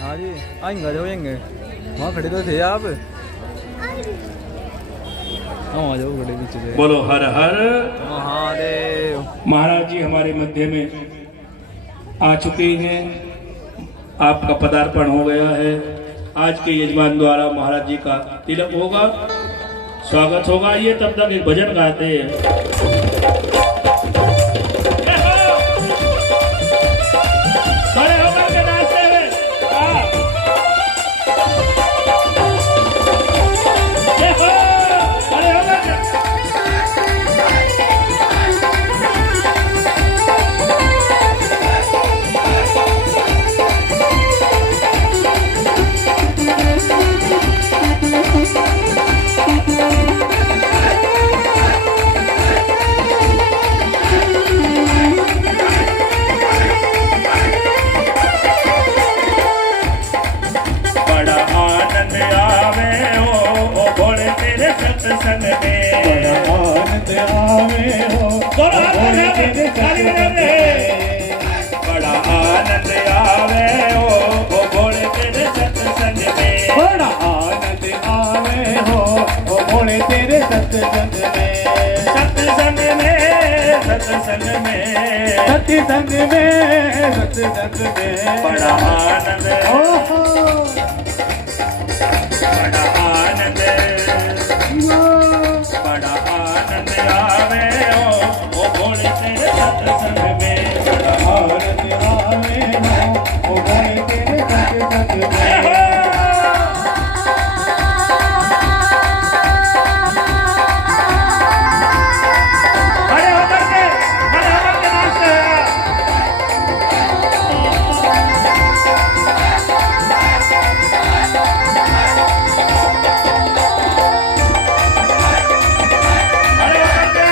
हाँ जी आएंगे जाएंगे वहाँ खड़े तो थे आप। हाँ आ जाओ खड़े पीछे से। बोलो हर हर महादेव। महाराज जी हमारे मध्य में आ चुके हैं। आपका पदार्पण हो गया है। आज के यजमान द्वारा महाराज जी का तिलक होगा, स्वागत होगा। ये तब तक एक भजन गाते हैं। खड़े होकर के नाचते हुए। हाँ। जय हो। खड़े होकर के। सत्संग में बड़ा आनंद आवे हो दोनों हाथ भोले उठा के तेरे ताली सत्संग बजाते हैं। में। बड़ा आनंद आवे ओ भोले तेरे सत्संग में बड़ा आनंद आवे हो भोले तेरे सत्संग में। सत्संग में सत्संग में सत्संग में सत्संग में बड़ा आनंद ओहो बड़ा आनंद बड़ा आनंद आवे ओ भोले तेरे सत्संग में बड़ा आनंद आवे हो भोले तेरे सत्संग में। खड़े होकर के नाचते हैं। खड़े होकर के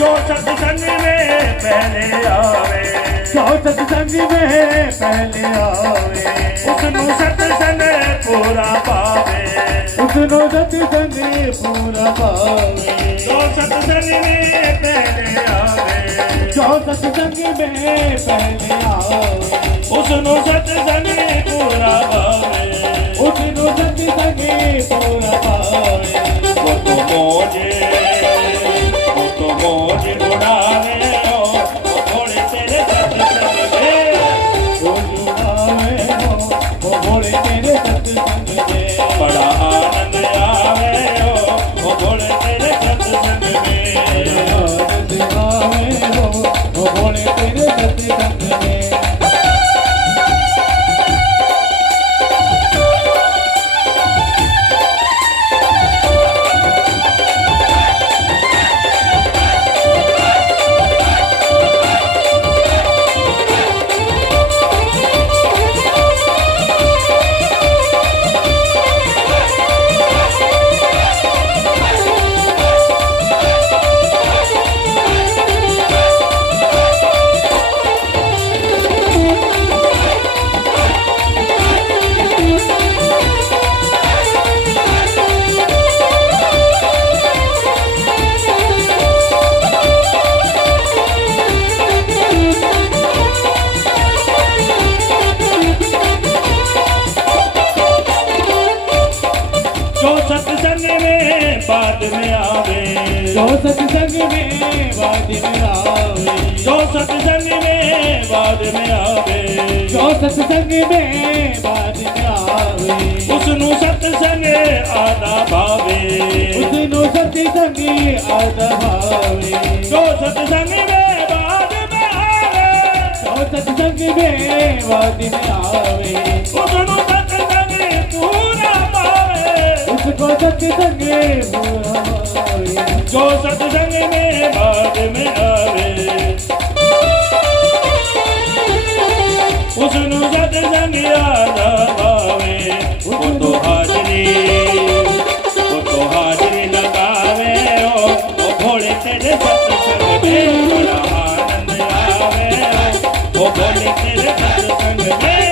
जो सत्संग में पहले आवे जो सत्संग में पहले आवे उसनु सत्संग पूरा पावे उसनो सत्संग पूरा पावे। जो सत्संग में पहले आवे जो सत्संग में पहले आवे उसनु सत्संग पूरा पावे उसनो सत्संग पूरा पावे। वो तो मौज उड़ावे ओ भोले तेरे सत्संग में वो जुड़ावे हो भोले तेरे सत्संग में। बड़ा आनंद आवे ओ भोले तेरे सत्संग में आनंद आवे हो भोले तेरे सत्संग में। जो सत्संग में बाद में आवे जो सत्संग में बाद में आवे जो सत्संग में बाद में आवे जो सत्संग में बाद में आवे उसनु सत्संग आदा भावे उसनो सत्संग आदा भावे। जो सत्संग में बाद में आवे जो सत्संग में बाद में आवे उसनु सत्संग पूरा पावे उसको सत्संग पूरा पावे। जो सत्संग में बाद में आवे उसनु सत्संग आदा भावे वो तो हाजरी लगावे ओ भोले तेरे सत्संग में बड़ा आनंद आवे ओ भोले तेरे सत्संग में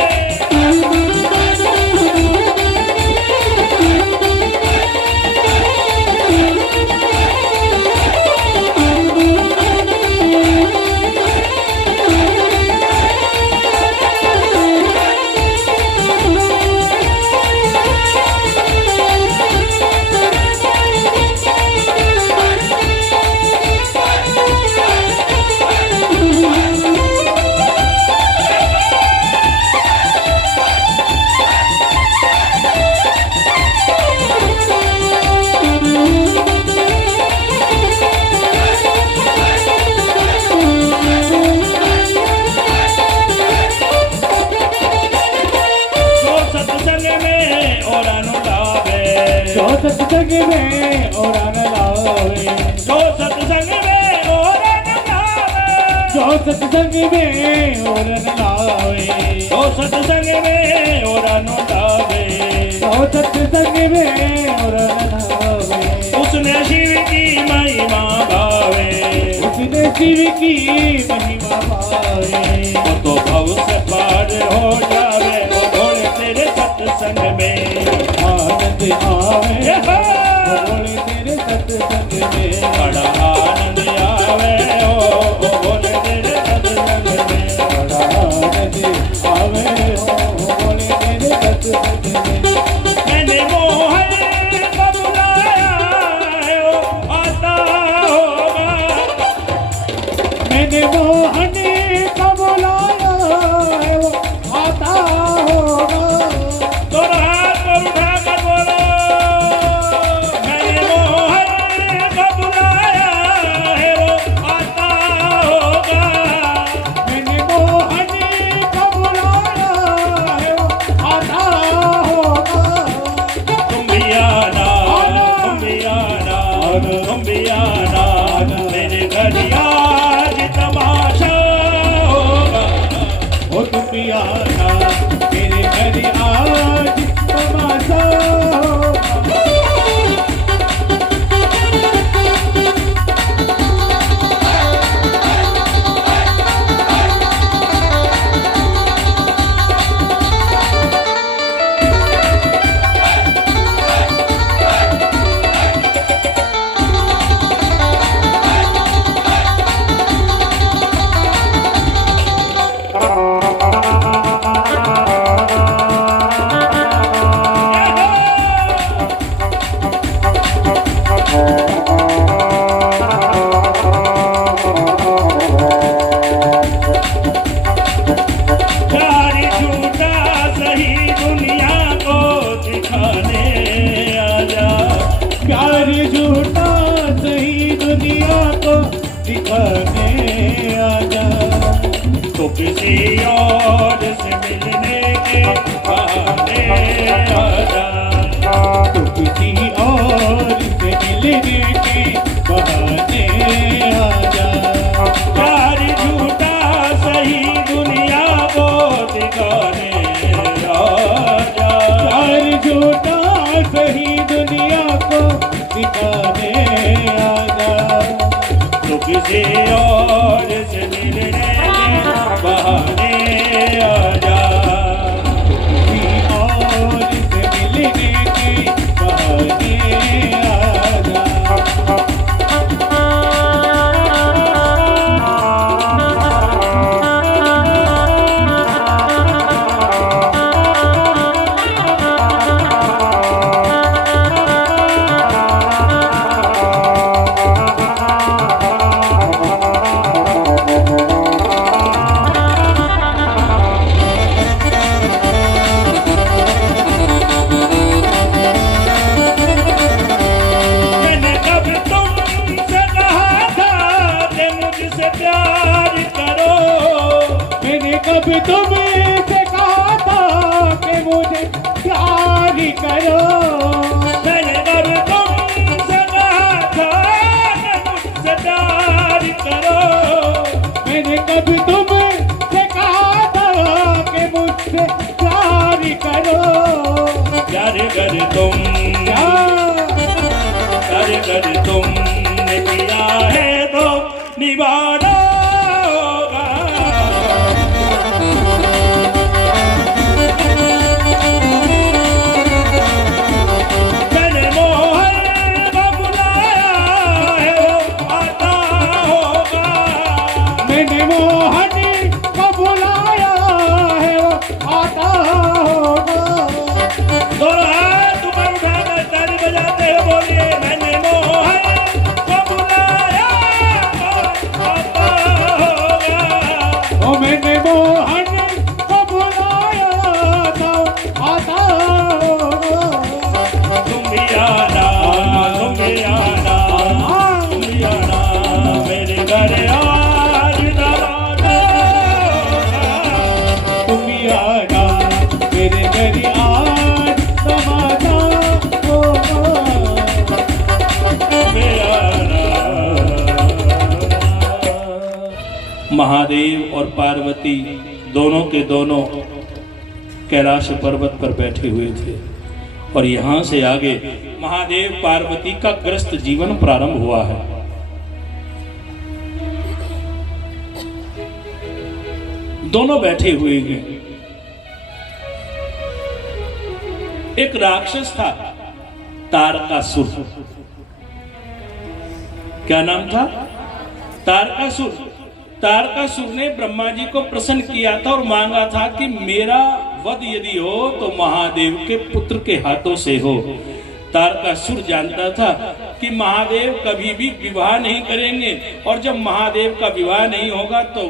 सत्संग में और न लावे, जो सत्संग में और न लावे, जो सत्संग में और न लावे, जो सत्संग में और न लावे, जो सत्संग में और न लावे, उसने शिव की महिमा गावे, उसने शिव की महिमा पावे, वो तो भव से पार हो जावे, वो भोले तेरे सत्संग में आनंद आवे, ये हो। वो भोले तेरे सत्संग में बड़ा आनंद आवे ओ भोले तेरे सत्संग में, बड़ा आनंद आवे, वो भोले तेरे सत्संग में। मैंने मोहन को बुलाया है वो आता होगा, मैंने मोहन को बुलाया है, वो आता होगा। दोनों हाथ पर उठा कर बोलो, मैंने मोहन को बुलाया है वो आता होगा, मैंने मोहन को बुलाया है, वो आता होगा। तुम भी आना, तुम भी आना, तुम भी आना, मेरे घर आज तमाशा होगा। ओ तुम भी आना, मेरे घर आज तमाशा होगा। प्यार झूठा सही दुनिया को दिखाने आजा, प्यार झूठा सही दुनिया को दिखाने आजा। तो किसी और से मिलने के बहाने आजा, तो किसी और से मिलने के बहाने आजा। प्यार झूठा सही दुनिया को दिखाने आजा, प्यार झूठा सही दुनिया को दिखाने आजा। तो किसी और से मिलने के बहाने आजा, किसी और से मिलने के बहाने आजा। मैंने कब तुमसे कहा था कि मुझसे प्यार करो, मैंने कभी तुमसे कहा था कि मुझे प्यार करो। मैंने कब तुमसे कहा था कि मुझसे प्यार करो, मैंने कभी तुमसे कहा था कि मुझसे प्यार करो। प्यार कर तुम, प्यार कर तुमने किया है तो निभाना होगा। मैंने मोहन को बुलाया है वो आता होगा, मैंने मोहन को बुलाया है, वो आता होगा। दोनों हाथ ऊपर उठा महादेव और पार्वती दोनों के दोनों कैलाश पर्वत पर बैठे हुए थे और यहां से आगे महादेव पार्वती का ग्रस्त जीवन प्रारंभ हुआ है। दोनों बैठे हुए हैं। एक राक्षस था तारकासुर। क्या नाम था? तारकासुर। तारकासुर ने ब्रह्मा जी को प्रसन्न किया था और मांगा था कि मेरा वध यदि हो तो महादेव के पुत्र के हाथों से हो। तारकासुर जानता था कि महादेव कभी भी विवाह नहीं करेंगे और जब महादेव का विवाह नहीं होगा तो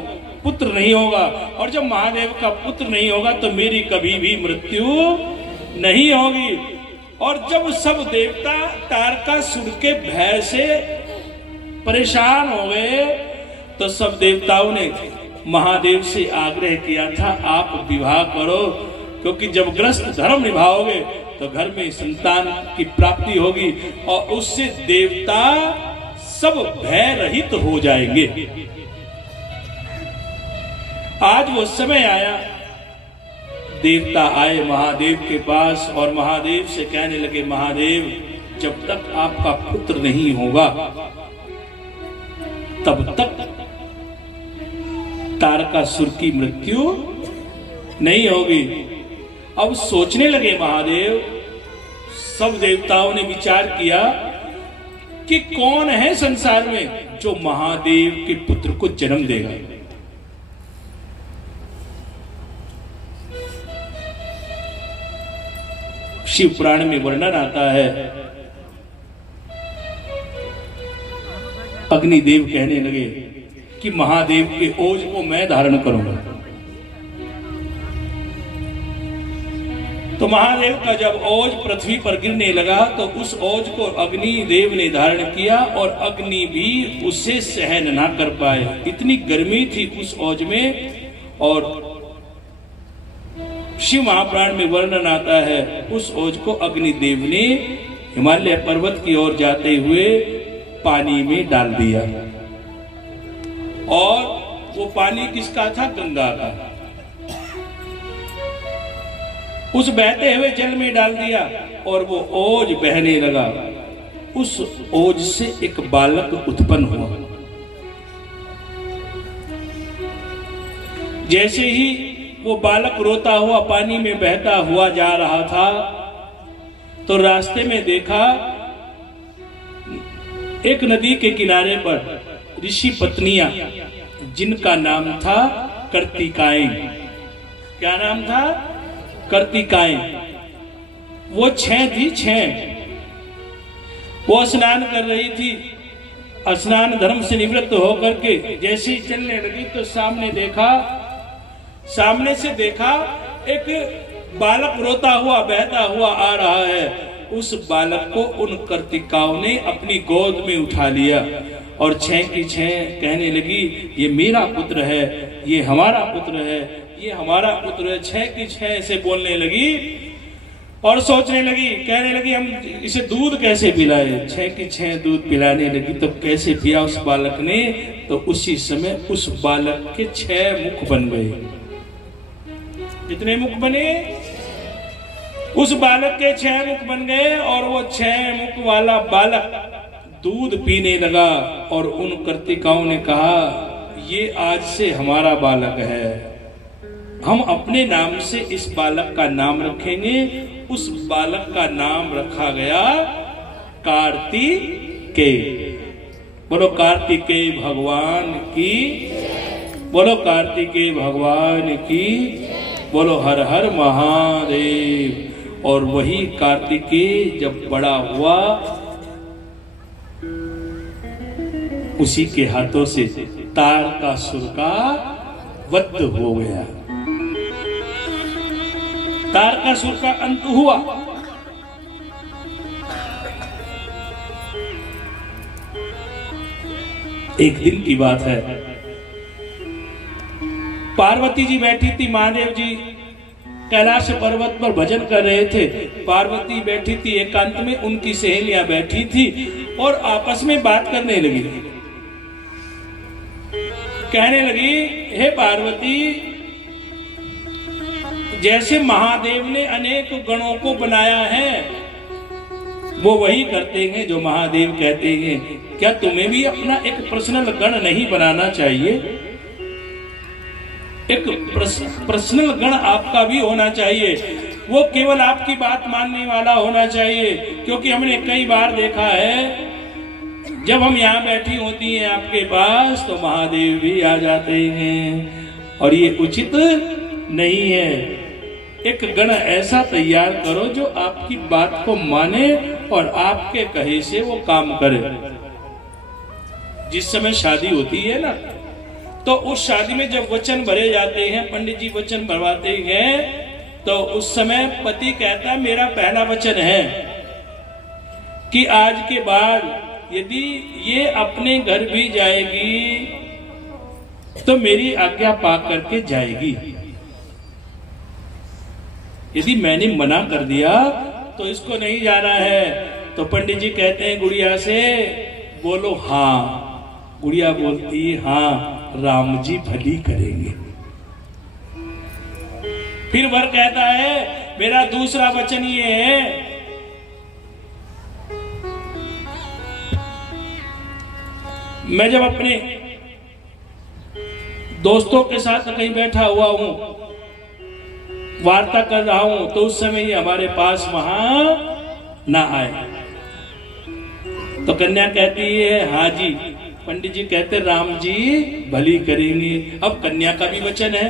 पुत्र नहीं होगा और जब महादेव का पुत्र नहीं होगा तो मेरी कभी भी मृत्यु नहीं होगी। और जब सब देवता तारकासुर के भय से परेशान हो गए तो सब देवताओं ने महादेव से आग्रह किया था आप विवाह करो, क्योंकि जब ग्रस्त धर्म निभाओगे तो घर में संतान की प्राप्ति होगी और उससे देवता सब भय रहित हो जाएंगे। आज वो समय आया, देवता आए महादेव के पास और महादेव से कहने लगे महादेव जब तक आपका पुत्र नहीं होगा तब तक तारकासुर की मृत्यु नहीं होगी। अब सोचने लगे महादेव, सब देवताओं ने विचार किया कि कौन है संसार में जो महादेव के पुत्र को जन्म देगा। शिव पुराण में वर्णन आता है, अग्निदेव कहने लगे कि महादेव के ओज को मैं धारण करूंगा। तो महादेव का जब ओज पृथ्वी पर गिरने लगा तो उस ओज को अग्निदेव ने धारण किया और अग्नि भी उसे सहन ना कर पाए। इतनी गर्मी थी उस ओज में। और शिव महापुराण में वर्णन आता है उस ओज को अग्निदेव ने हिमालय पर्वत की ओर जाते हुए पानी में डाल दिया और वो पानी किसका था? गंगा का। उस बहते हुए जल में डाल दिया और वो ओज बहने लगा। उस ओज से एक बालक उत्पन्न हुआ। जैसे ही वो बालक रोता हुआ पानी में बहता हुआ जा रहा था तो रास्ते में देखा एक नदी के किनारे पर ऋषि पत्नियां जिनका नाम था कर्तिकाएं। क्या नाम था? कर्तिकाएं। वो 6 थी। 6 वो स्नान कर रही थी। स्नान धर्म से निवृत्त होकर के जैसे ही चलने लगी तो सामने से देखा एक बालक रोता हुआ बहता हुआ आ रहा है। उस बालक को उन कर्तिकाओं ने अपनी गोद में उठा लिया और 6 की 6 कहने लगी ये मेरा पुत्र है, ये हमारा पुत्र है, ये हमारा पुत्र है। 6 की 6 ऐसे बोलने लगी और सोचने लगी, कहने लगी हम इसे दूध कैसे पिलाए। 6 की 6 दूध पिलाने लगी तो कैसे पिया उस बालक ने, तो उसी समय उस बालक के 6 मुख बन गए। कितने मुख बने? उस बालक के 6 मुख बन गए और वो 6 मुख वाला बालक दूध पीने लगा और उन कर्तिकाओं ने कहा ये आज से हमारा बालक है, हम अपने नाम से इस बालक का नाम रखेंगे। उस बालक का नाम रखा गया कार्तिकेय। बोलो कार्तिकेय भगवान की, बोलो कार्तिकेय भगवान की, बोलो हर हर महादेव। और वही कार्तिकेय जब बड़ा हुआ उसी के हाथों से तारकासुर का वध हो गया। तारकासुर का अंत हुआ। एक दिन की बात है, पार्वती जी बैठी थी, महादेव जी कैलाश पर्वत पर भजन कर रहे थे। पार्वती बैठी थी एकांत में, उनकी सहेलियां बैठी थी और आपस में बात करने लगी। कहने लगी, हे पार्वती, जैसे महादेव ने अनेक गणों को बनाया है, वो वही करते हैं जो महादेव कहते हैं। क्या तुम्हें भी अपना एक पर्सनल गण नहीं बनाना चाहिए? एक पर्सनल गण आपका भी होना चाहिए, वो केवल आपकी बात मानने वाला होना चाहिए। क्योंकि हमने कई बार देखा है, जब हम यहाँ बैठी होती हैं आपके पास, तो महादेव भी आ जाते हैं, और ये उचित नहीं है। एक गण ऐसा तैयार करो जो आपकी बात को माने और आपके कहे से वो काम करे। जिस समय शादी होती है ना, तो उस शादी में जब वचन भरे जाते हैं, पंडित जी वचन भरवाते हैं, तो उस समय पति कहता है, मेरा पहला वचन है कि आज के बाद यदि ये अपने घर भी जाएगी तो मेरी आज्ञा पा करके जाएगी। यदि मैंने मना कर दिया तो इसको नहीं जाना है। तो पंडित जी कहते हैं गुड़िया से, बोलो हाँ। गुड़िया बोलती है, हाँ राम जी भली करेंगे। फिर वर कहता है, मेरा दूसरा वचन ये है, मैं जब अपने दोस्तों के साथ कहीं बैठा हुआ हूं, वार्ता कर रहा हूं, तो उस समय ही हमारे पास वहां ना आए। तो कन्या कहती है, हाँ जी। पंडित जी कहते, राम जी भली करेंगे। अब कन्या का भी वचन है।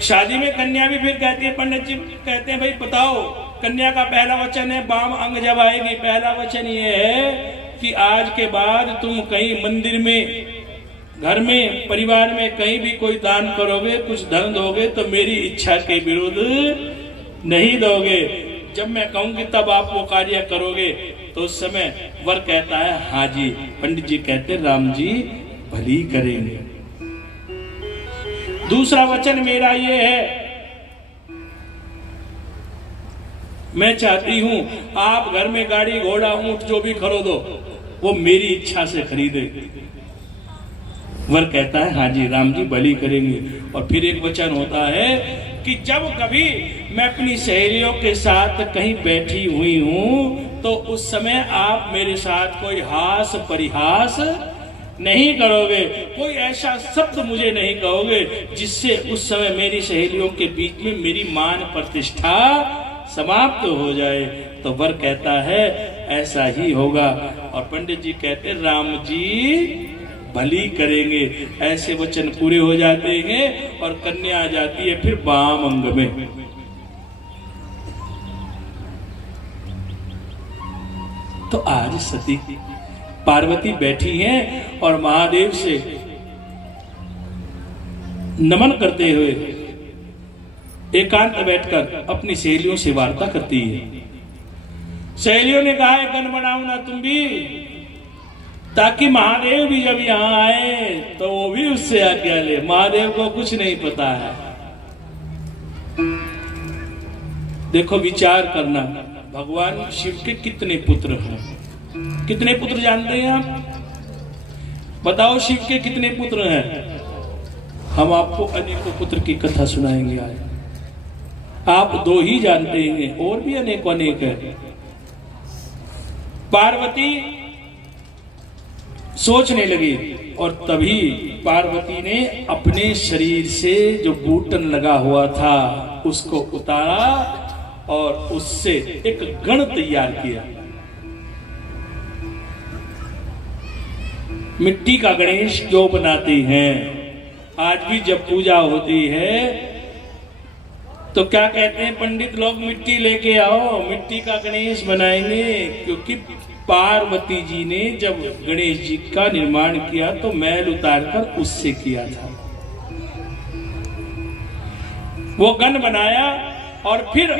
शादी में कन्या भी फिर कहती है, पंडित जी कहते हैं, भाई बताओ, कन्या का पहला वचन है, बाम अंग जब आएगी, पहला वचन ये है कि आज के बाद तुम कहीं मंदिर में, घर में, परिवार में कहीं भी कोई दान करोगे, कुछ धन दोगे, तो मेरी इच्छा के विरुद्ध नहीं दोगे। जब मैं कहूंगी तब आप वो कार्य करोगे। तो उस समय वर कहता है, हाँ जी। पंडित जी कहते, राम जी भली करेंगे। दूसरा वचन मेरा ये है, मैं चाहती हूं आप घर में गाड़ी घोड़ा ऊंट जो भी खरीदो, वो मेरी इच्छा से खरीदे। वर कहता है, हाँ जी राम जी भली करेंगे। और फिर एक वचन होता है कि जब कभी मैं अपनी सहेलियों के साथ कहीं बैठी हुई हूं, तो उस समय आप मेरे साथ कोई हास परिहास नहीं करोगे, कोई ऐसा शब्द मुझे नहीं कहोगे जिससे उस समय मेरी सहेलियों के बीच में मेरी मान प्रतिष्ठा समाप्त हो जाए। तो वर कहता है, ऐसा ही होगा। और पंडित जी कहते, राम जी भली करेंगे। ऐसे वचन पूरे हो जाते हैं और कन्या आ जाती है फिर वाम अंग में। तो आज सती पार्वती बैठी हैं और महादेव से नमन करते हुए एकांत बैठकर अपनी सहेलियों से वार्ता करती है। सहेलियों ने कहा है, गण बनाओ ना तुम भी, ताकि महादेव भी जब यहां आए तो वो भी उससे आज्ञा ले। महादेव को कुछ नहीं पता है। देखो विचार करना, भगवान शिव के कितने पुत्र हैं? कितने पुत्र जानते हैं आप? बताओ शिव के कितने पुत्र हैं? हम आपको अनेकों पुत्र की कथा सुनाएंगे आज। आप दो ही जानते हैं, और भी अनेकों अनेक है। पार्वती सोचने लगी और तभी पार्वती ने अपने शरीर से जो बूटन लगा हुआ था उसको उतारा और उससे एक गण तैयार किया। मिट्टी का गणेश जो बनाते हैं, आज भी जब पूजा होती है तो क्या कहते हैं पंडित लोग, मिट्टी लेके आओ, मिट्टी का गणेश बनाएंगे। क्योंकि पार्वती जी ने जब गणेश जी का निर्माण किया तो मैल उतारकर उससे किया था। वो गण बनाया और फिर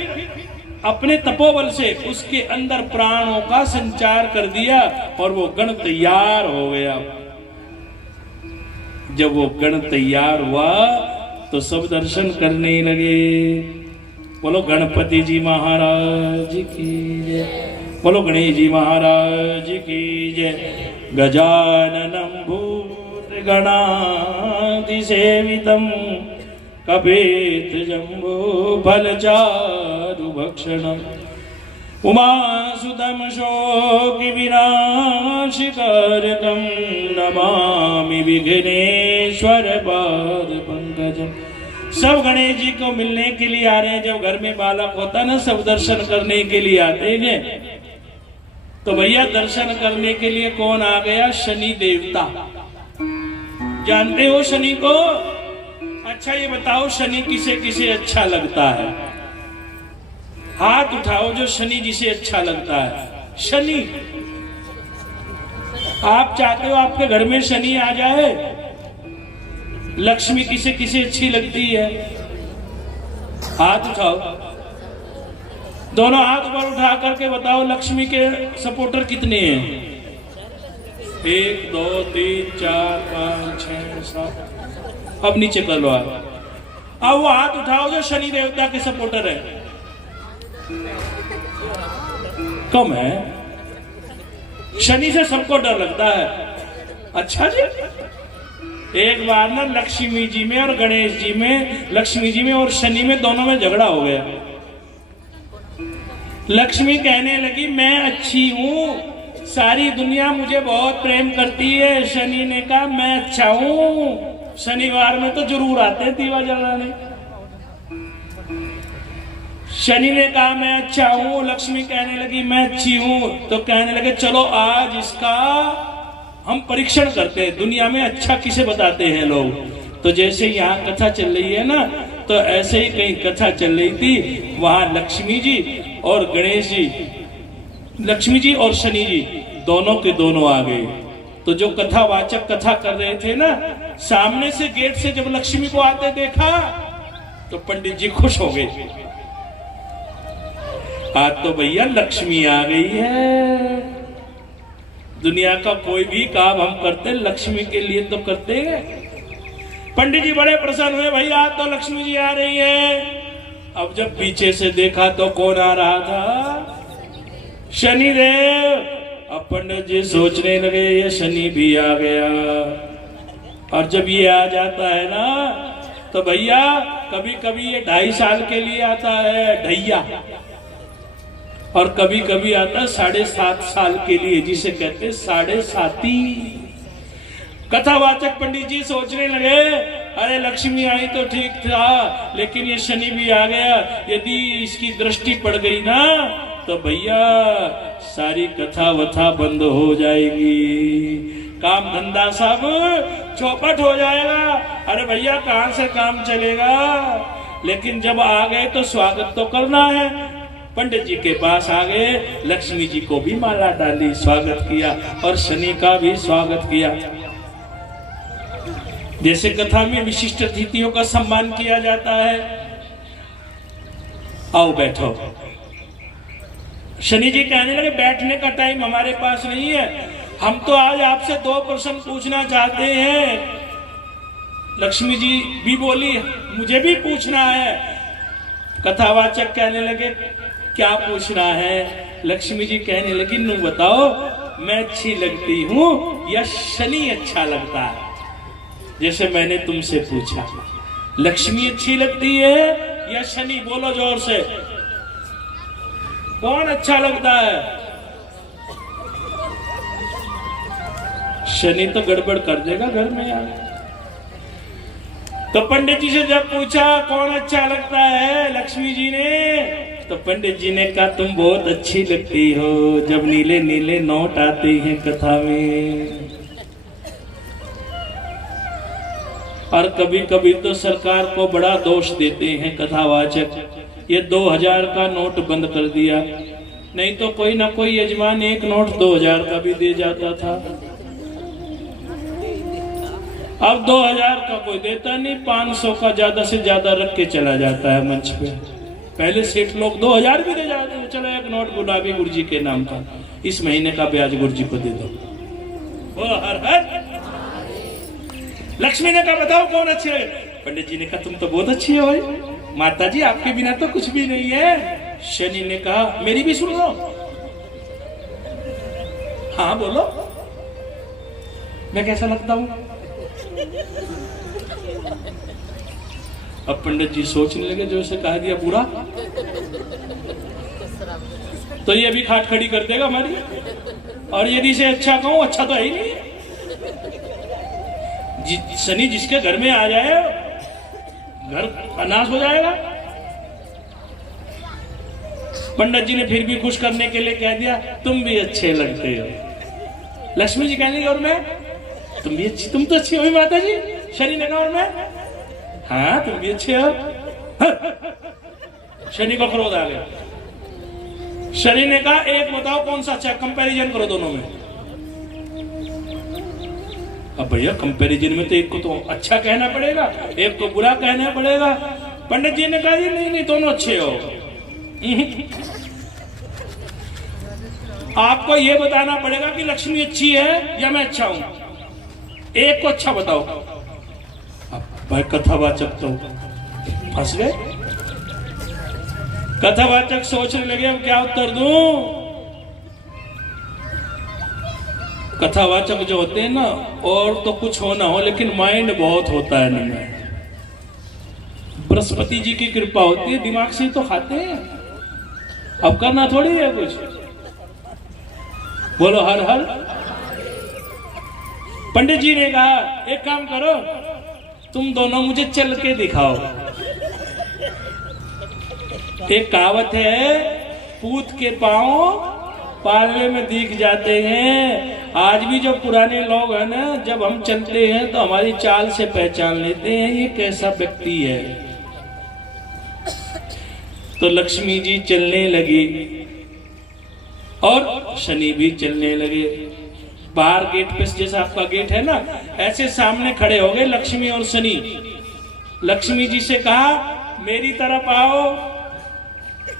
अपने तपोबल से उसके अंदर प्राणों का संचार कर दिया और वो गण तैयार हो गया। जब वो गण तैयार हुआ तो सब दर्शन करने लगे। बोलो गणपति जी महाराज की जय, बोलो गणेश जी महाराज की जय। गजाननं भूत गणाधिसेवितं कपेत जम्बो फलचारुभक्षणम् उमासुतं शोकविनाशकारकं नमामि विघ्नेश्वर पाद पंकजम्। सब गणेश जी को मिलने के लिए आ रहे हैं। जब घर में बालक होता ना, सब दर्शन करने के लिए आते हैं। तो भैया दर्शन करने के लिए कौन आ गया? शनि देवता। जानते हो शनि को? अच्छा ये बताओ शनि किसे किसे अच्छा लगता है? हाथ उठाओ जो शनि जिसे अच्छा लगता है। शनि, आप चाहते हो आपके घर में शनि आ जाए? लक्ष्मी किसे किसे अच्छी लगती है? हाथ उठाओ, दोनों हाथ ऊपर उठा करके बताओ लक्ष्मी के सपोर्टर कितने हैं? 1 2 3 4 5 6 7। अब नीचे कर लो। अब वो हाथ उठाओ जो शनि देवता के सपोर्टर है। कम है। शनि से सबको डर लगता है। अच्छा जी, एक बार ना लक्ष्मी जी में और गणेश जी में, लक्ष्मी जी में और शनि में, दोनों में झगड़ा हो गया। लक्ष्मी कहने लगी मैं अच्छी हूं, सारी दुनिया मुझे बहुत प्रेम करती है। शनि ने कहा मैं अच्छा हूं, शनिवार में तो जरूर आते दीवा जलाने। शनि ने कहा मैं अच्छा हूं, लक्ष्मी कहने लगी मैं अच्छी हूं। तो कहने लगे चलो आज इसका हम परीक्षण करते हैं, दुनिया में अच्छा किसे बताते हैं लोग। तो जैसे यहाँ कथा चल रही है ना, तो ऐसे ही कहीं कथा चल रही थी। वहां लक्ष्मी जी और गणेश जी, लक्ष्मी जी और शनि जी दोनों के दोनों आ गए। तो जो कथावाचक कथा कर रहे थे ना, सामने से गेट से जब लक्ष्मी को आते देखा तो पंडित जी खुश हो गए। आज तो भैया लक्ष्मी आ गई है। दुनिया का कोई भी काम हम करते लक्ष्मी के लिए तो करते हैं। पंडित जी बड़े प्रसन्न हुए, भैया आज तो लक्ष्मी जी आ रही है। अब जब पीछे से देखा तो कौन आ रहा था? शनिदेव। अब पंडित जी सोचने लगे ये शनि भी आ गया। और जब ये आ जाता है ना, तो भैया कभी कभी ये 2.5 साल के लिए आता है ढैया, और कभी कभी आता है 7.5 साल के लिए, जिसे कहते 7.5। कथावाचक पंडित जी सोचने लगे अरे लक्ष्मी आई तो ठीक था, लेकिन ये शनि भी आ गया। यदि इसकी दृष्टि पड़ गई ना, तो भैया सारी कथा वथा बंद हो जाएगी, काम धंधा सब चौपट हो जाएगा। अरे भैया कहां से काम चलेगा? लेकिन जब आ गए तो स्वागत तो करना है। पंडित जी के पास आ गए, लक्ष्मी जी को भी माला डाली, स्वागत किया, और शनि का भी स्वागत किया। जैसे कथा में विशिष्ट अतिथियों का सम्मान किया जाता है। आओ बैठो। शनि जी कहने लगे बैठने का टाइम हमारे पास नहीं है, हम तो आज आपसे 2 प्रश्न पूछना चाहते हैं। लक्ष्मी जी भी बोली मुझे भी पूछना है। कथावाचक कहने लगे क्या पूछना है? लक्ष्मी जी कहने लगी नू बताओ, मैं अच्छी लगती हूं या शनि अच्छा लगता है? जैसे मैंने तुमसे पूछा, लक्ष्मी अच्छी लगती है या शनि? बोलो जोर से, कौन अच्छा लगता है? शनि तो गड़बड़ कर देगा घर में यार। तो पंडित जी से जब पूछा कौन अच्छा लगता है लक्ष्मी जी ने, तो पंडित जी ने कहा तुम बहुत अच्छी लगती हो जब नीले नीले नोट आते हैं कथा में, और कभी कभी तो सरकार को बड़ा दोष देते हैं कथावाचक, ये 2000 का नोट बंद कर दिया, नहीं तो कोई ना कोई यजमान एक नोट 2000 का भी दे जाता था। अब 2000 का कोई देता नहीं, 500 का ज्यादा से ज्यादा रख के चला जाता है मंच पे। पहले सेठ लोग 2000 भी दे जाते थे, चलो एक नोट गुलाबी गुरुजी के नाम का, इस महीने का ब्याज गुरुजी को दे दो। बोलो हर हर। लक्ष्मी ने कहा बताओ कौन अच्छी है? पंडित जी ने कहा तुम तो बहुत अच्छी हो भाई, माता जी आपके बिना तो कुछ भी नहीं है। शनि ने कहा मेरी भी सुन लो। हाँ बोलो, मैं कैसा लगता हूं? अब पंडित जी सोचने लगे जो इसे कहा दिया बुरा, तो ये भी खाट खड़ी कर देगा हमारी, और यदि इसे अच्छा कहूं, अच्छा तो है ही नहीं। शनि जिसके घर में आ जाए घर अनाश हो जाएगा। पंडित जी ने फिर भी खुश करने के लिए कह दिया तुम भी अच्छे लगते हो। लक्ष्मी जी कहने और मैं, तुम भी अच्छी, तुम तो अच्छी हो माता जी। शनि ने कहा और मैं, हाँ तुम भी अच्छे हो। शनि को क्रोध आ गया। शनि ने कहा एक बताओ कौन सा अच्छा, कंपैरिजन करो दोनों में। अब भैया कंपैरिजन में तो एक को तो अच्छा कहना पड़ेगा, एक को बुरा कहना पड़ेगा। पंडित जी ने कहा जी नहीं दोनों अच्छे हो। आपको यह बताना पड़ेगा कि लक्ष्मी अच्छी है या मैं अच्छा हूं, एक को अच्छा बताओ। अब भाई कथावाचक तो फंस गए। कथावाचक सोचने लगे अब क्या उत्तर दूं। कथावाचक जो होते हैं ना, और तो कुछ हो ना हो लेकिन माइंड बहुत होता है ना। बृहस्पति जी की कृपा होती है, दिमाग से ही तो खाते हैं। अब करना थोड़ी है कुछ। बोलो हर हर। पंडित जी ने कहा एक काम करो, तुम दोनों मुझे चल के दिखाओ। एक कहावत है, पूत के पांव पालने में दिख जाते हैं। आज भी जो पुराने लोग हैं ना, जब हम चलते हैं तो हमारी चाल से पहचान लेते हैं ये कैसा व्यक्ति है। तो लक्ष्मी जी चलने लगी और शनि भी चलने लगे। बाहर गेट पे, जैसा आपका गेट है ना, ऐसे सामने खड़े हो गए लक्ष्मी और शनि। लक्ष्मी जी से कहा मेरी तरफ आओ।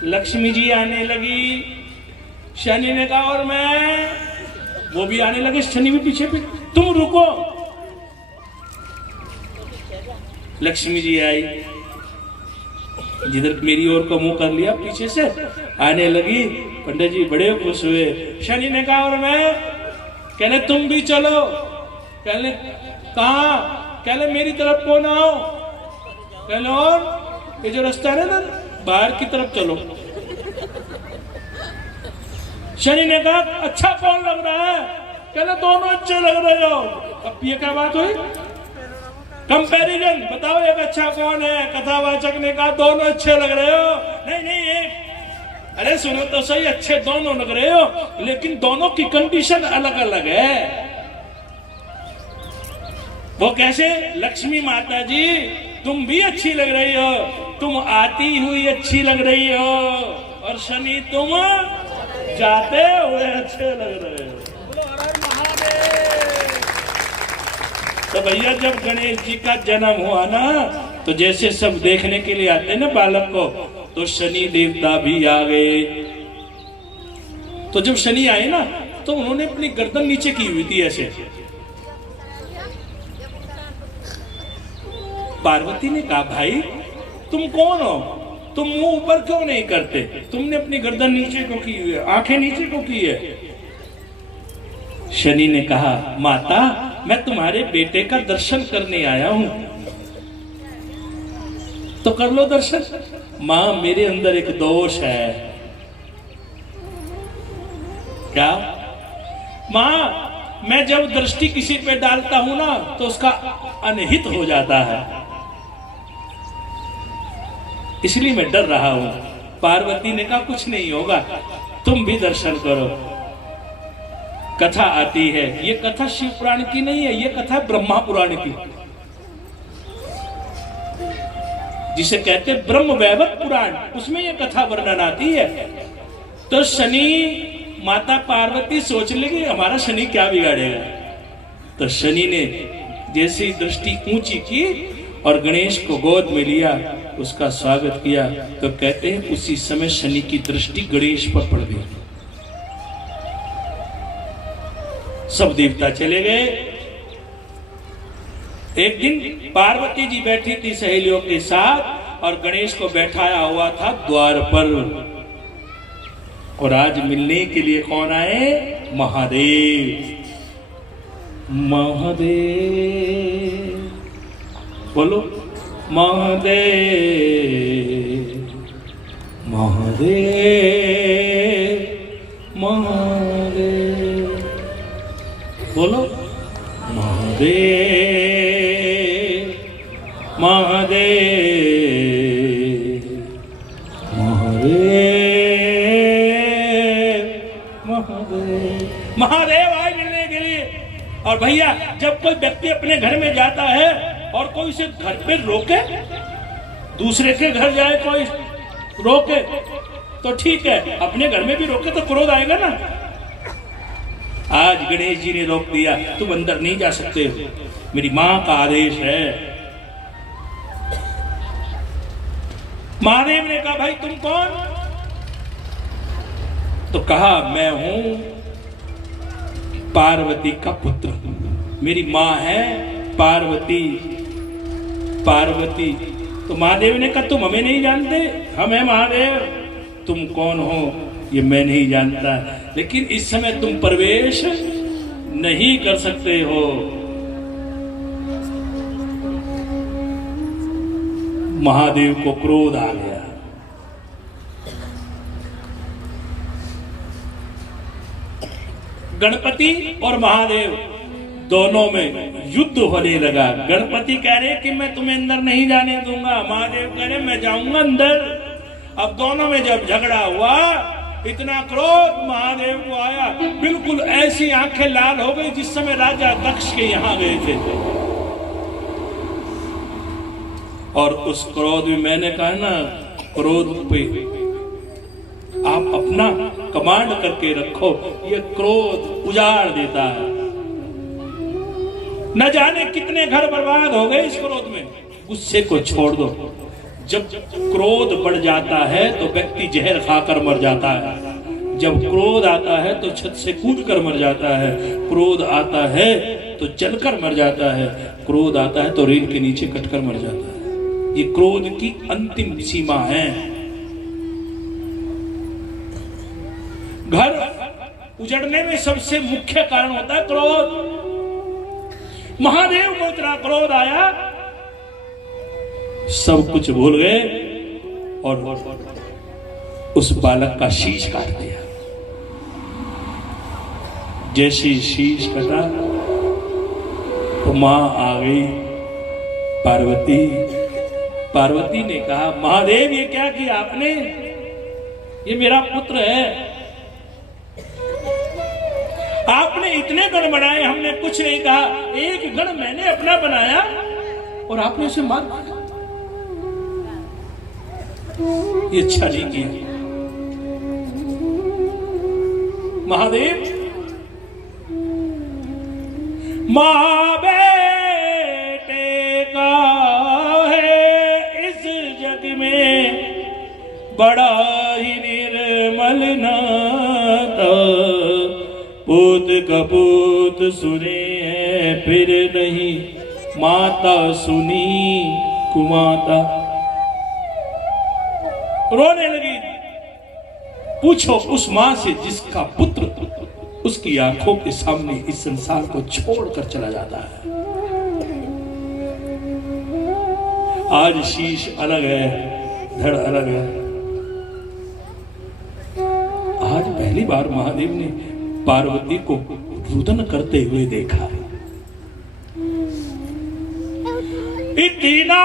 लक्ष्मी जी आने लगी। शनि ने कहा और मैं, वो भी आने लगे। शनि भी पीछे पे, तुम रुको। लक्ष्मी जी आई, जिधर मेरी ओर को मुंह कर लिया, पीछे से आने लगी। पंडित जी बड़े खुश हुए। शनि ने कहा और मैं, कहने तुम भी चलो। कहने कहा, कहने मेरी तरफ कौन आओ। कहने और ये जो रास्ता है ना बाहर की तरफ चलो। शनि ने कहा अच्छा कौन लग रहा है। कहने दोनों अच्छे लग रहे हो। अब ये क्या बात हुई, कंपैरिजन। बताओ एक अच्छा कौन है। कथावाचक ने कहा दोनों अच्छे लग रहे हो। नहीं एक, अरे सुनो तो सही, अच्छे दोनों लग रहे हो लेकिन दोनों की कंडीशन अलग अलग है। वो कैसे। लक्ष्मी माता जी तुम भी अच्छी लग रही हो, तुम आती हुई अच्छी लग रही हो, और शनि तुम जाते हुए अच्छे लग रहे हो। तो भैया जब गणेश जी का जन्म हुआ ना, तो जैसे सब देखने के लिए आते हैं ना बालक को, तो शनि देवता भी आ गए। तो जब शनि आए ना, तो उन्होंने अपनी गर्दन नीचे की हुई थी ऐसे। पार्वती ने कहा भाई तुम कौन हो, तुम मुंह ऊपर क्यों नहीं करते, तुमने अपनी गर्दन नीचे क्यों की हुई है, आंखें नीचे क्यों की है। शनि ने कहा माता मैं तुम्हारे बेटे का दर्शन करने आया हूं, तो कर लो दर्शन। मां मेरे अंदर एक दोष है। क्या। मां मैं जब दृष्टि किसी पे डालता हूं ना, तो उसका अनहित हो जाता है, इसलिए मैं डर रहा हूं। पार्वती ने कहा कुछ नहीं होगा, तुम भी दर्शन करो। कथा आती है, ये कथा शिव पुराण की नहीं है, ये कथा ब्रह्मा पुराण की, जिसे कहते हैं ब्रह्म वैवर्त पुराण, उसमें ये कथा वर्णन आती है। तो शनि माता पार्वती सोच लेगी हमारा शनि क्या बिगाड़ेगा। तो शनि ने जैसे ही दृष्टि ऊंची की और गणेश को गोद में लिया, उसका स्वागत किया, तो कहते हैं उसी समय शनि की दृष्टि गणेश पर पड़ गई। सब देवता चले गए। एक दिन पार्वती जी बैठी थी सहेलियों के साथ, और गणेश को बैठाया हुआ था द्वार पर। और आज मिलने के लिए कौन आए, महादेव। महादेव बोलो महादेव महादेव महादेव, बोलो महादेव महादेव महादेव महादेव। महादेव आए मिलने के लिए। और भैया जब कोई व्यक्ति अपने घर में जाता है और कोई उसे घर पे रोके, दूसरे के घर जाए कोई रोके तो ठीक है, अपने घर में भी रोके तो क्रोध आएगा ना। आज गणेश जी ने रोक दिया, तुम अंदर नहीं जा सकते हो, मेरी मां का आदेश है। महादेव ने कहा भाई तुम कौन? तो कहा मैं हूं पार्वती का पुत्र, मेरी मां है पार्वती। पार्वती। तो महादेव ने कहा तुम हमें नहीं जानते? हम हैं महादेव, तुम कौन हो ये मैं नहीं जानता, लेकिन इस समय तुम प्रवेश नहीं कर सकते हो। महादेव को क्रोध आ गया। गणपति और महादेव दोनों में युद्ध होने लगा। गणपति कह रहे कि मैं तुम्हें अंदर नहीं जाने दूंगा, महादेव कह रहे मैं जाऊंगा अंदर। अब दोनों में जब झगड़ा हुआ, इतना क्रोध महादेव को आया, बिल्कुल ऐसी आंखें लाल हो गई जिस समय राजा दक्ष के यहां गए थे। और उस क्रोध में मैंने कहा ना, क्रोध पे आप अपना कमांड करके रखो, ये क्रोध उजाड़ देता है। न जाने कितने घर बर्बाद हो गए इस क्रोध में। गुस्से को छोड़ दो। जब क्रोध बढ़ जाता है तो व्यक्ति जहर खाकर मर जाता है। जब क्रोध आता है तो छत से कूद कर मर जाता है। क्रोध आता है तो जलकर मर जाता है। क्रोध आता है तो रेल के नीचे कटकर मर जाता है। ये क्रोध की अंतिम सीमा है। घर उजड़ने में सबसे मुख्य कारण होता है क्रोध। महादेव को इतना क्रोध आया, सब कुछ भूल गए और उस बालक का शीश काट दिया। जैसे शीश कटा तो मां आ गई पार्वती। पार्वती ने कहा महादेव ये क्या किया आपने? ये मेरा पुत्र है, आपने इतने गण बनाए, हमने कुछ नहीं कहा। एक गण मैंने अपना बनाया और आपने उसे मार दिया। ये अच्छा नहीं किया। महादेव मां बेटे का है इस जग में बड़ा ही निर्मल नाता। पूत कपूत सुने हैं फिर नहीं, माता सुनी कुमाता। रोने लगी। पूछो उस मां से जिसका पुत्र उसकी आंखों के सामने इस संसार को छोड़कर चला जाता है। आज शीश अलग है, धड़ अलग है। आज पहली बार महादेव ने पार्वती को रुदन करते हुए देखा। इतना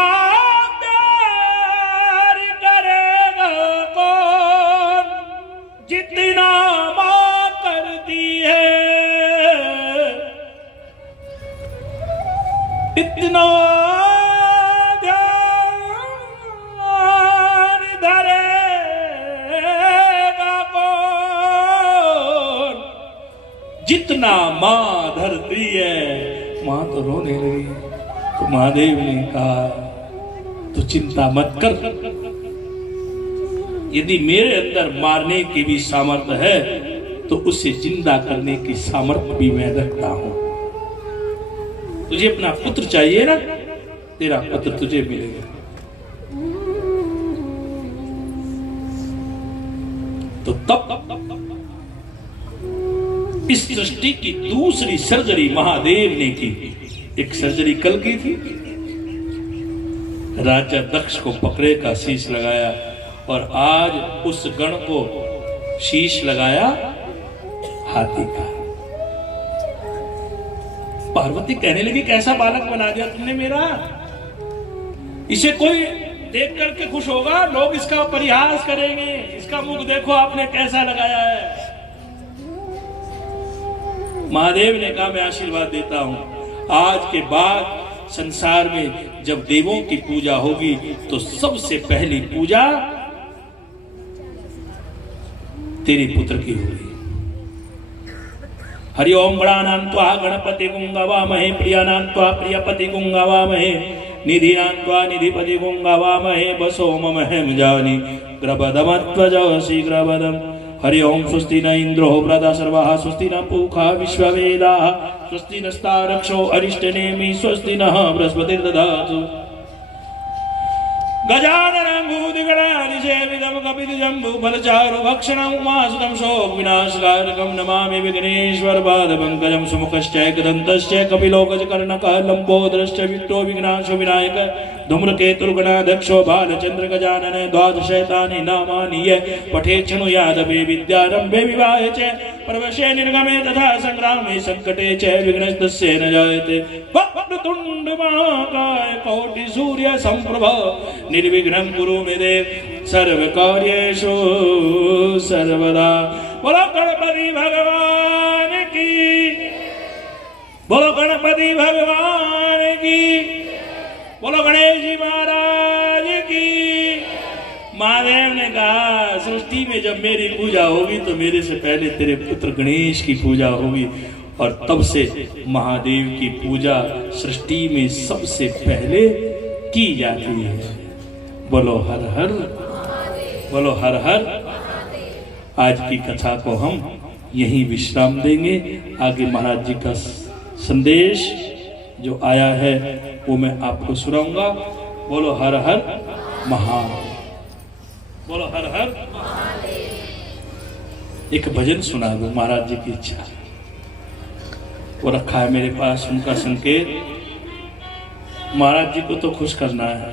प्यार करेगा कौन जितना मां करती है। इतना ध्यान धरेगा कौन जितना मां धरती है। मां तो रोने लगी। तो महादेव ने कहा तू चिंता मत कर, यदि मेरे अंदर मारने की भी सामर्थ्य है तो उसे जिंदा करने की सामर्थ्य भी मैं रखता हूं। तुझे अपना पुत्र चाहिए ना, तेरा पुत्र तुझे मिलेगा। तो तब इस सृष्टि की दूसरी सर्जरी महादेव ने की। एक सर्जरी कल की थी, राजा दक्ष को बकरे का शीश लगाया और आज उस गण को शीश लगाया हाथी का। पार्वती कहने लगी कैसा बालक बना दिया तुमने मेरा, इसे कोई देख करके खुश होगा, लोग इसका परिहास करेंगे, इसका मुख देखो आपने कैसा लगाया है। महादेव ने कहा मैं आशीर्वाद देता हूं, आज के बाद संसार में जब देवों की पूजा होगी तो सबसे पहली पूजा तेरे पुत्र की होगी। हरि ओम गणानान्त्वा गणपति गुंगवामहे प्रियानान्त्वा प्रियपति गुंगवामहे निधिनान्त्वा निधिपति गुंगवामहे बसो ममहं जानि ग्रभदमत्वज शीघ्रवदम्। हरि ओम स्वस्ति न इंद्रो वृदा सर्वाः स्वस्ति न पूषा विश्ववेदाः स्वस्ति नस्तारक्षो अरिष्टनेमि स्वस्ति नः बृहस्पतिर्दधातु। गजाननं भूतगणाधिसेवितं कपितजम्बूफलचारुभक्षणं उमासुतं शोकविनाशकारकं नमामि विघ्नेश्वरपादपङ्कजं सुमुखश्चैकदन्तश्च कपिलोकजकर्णकः लम्बोदरश्च विट्टो विघ्नाशो विनायकः धूम्रकेतुर्गणाध्यक्षो बालचन्द्र गजानन द्वादशैतानि नामानि ये पठेत् शृणुयादपि विद्यारम्भे विवाहे च प्रवेशे निर्गमे तथा संग्रामे संकटे च विघ्नस्तस्य न जायते। वक्रतुण्ड महाकाय कोटि सूर्य संप्रभ निर्विघ्नं कुरु मे देव सर्वकार्येषु सर्वदा। बोलो गणपति भगवान की, बोलो गणपति भगवान की, बोलो गणेश जी महाराज की। महादेव ने कहा सृष्टि में जब मेरी पूजा होगी तो मेरे से पहले तेरे पुत्र गणेश की पूजा होगी, और तब से महादेव की पूजा सृष्टि में सबसे पहले की जाती है। बोलो हर हर, बोलो हर हर। आज की कथा को हम यहीं विश्राम देंगे। आगे महाराज जी का संदेश जो आया है वो मैं आपको सुनाऊंगा। बोलो हर हर महादेव, बोलो हर हर। एक भजन सुना दो, महाराज जी की इच्छा वो रखा है मेरे पास, उनका संकेत। महाराज जी को तो खुश करना है,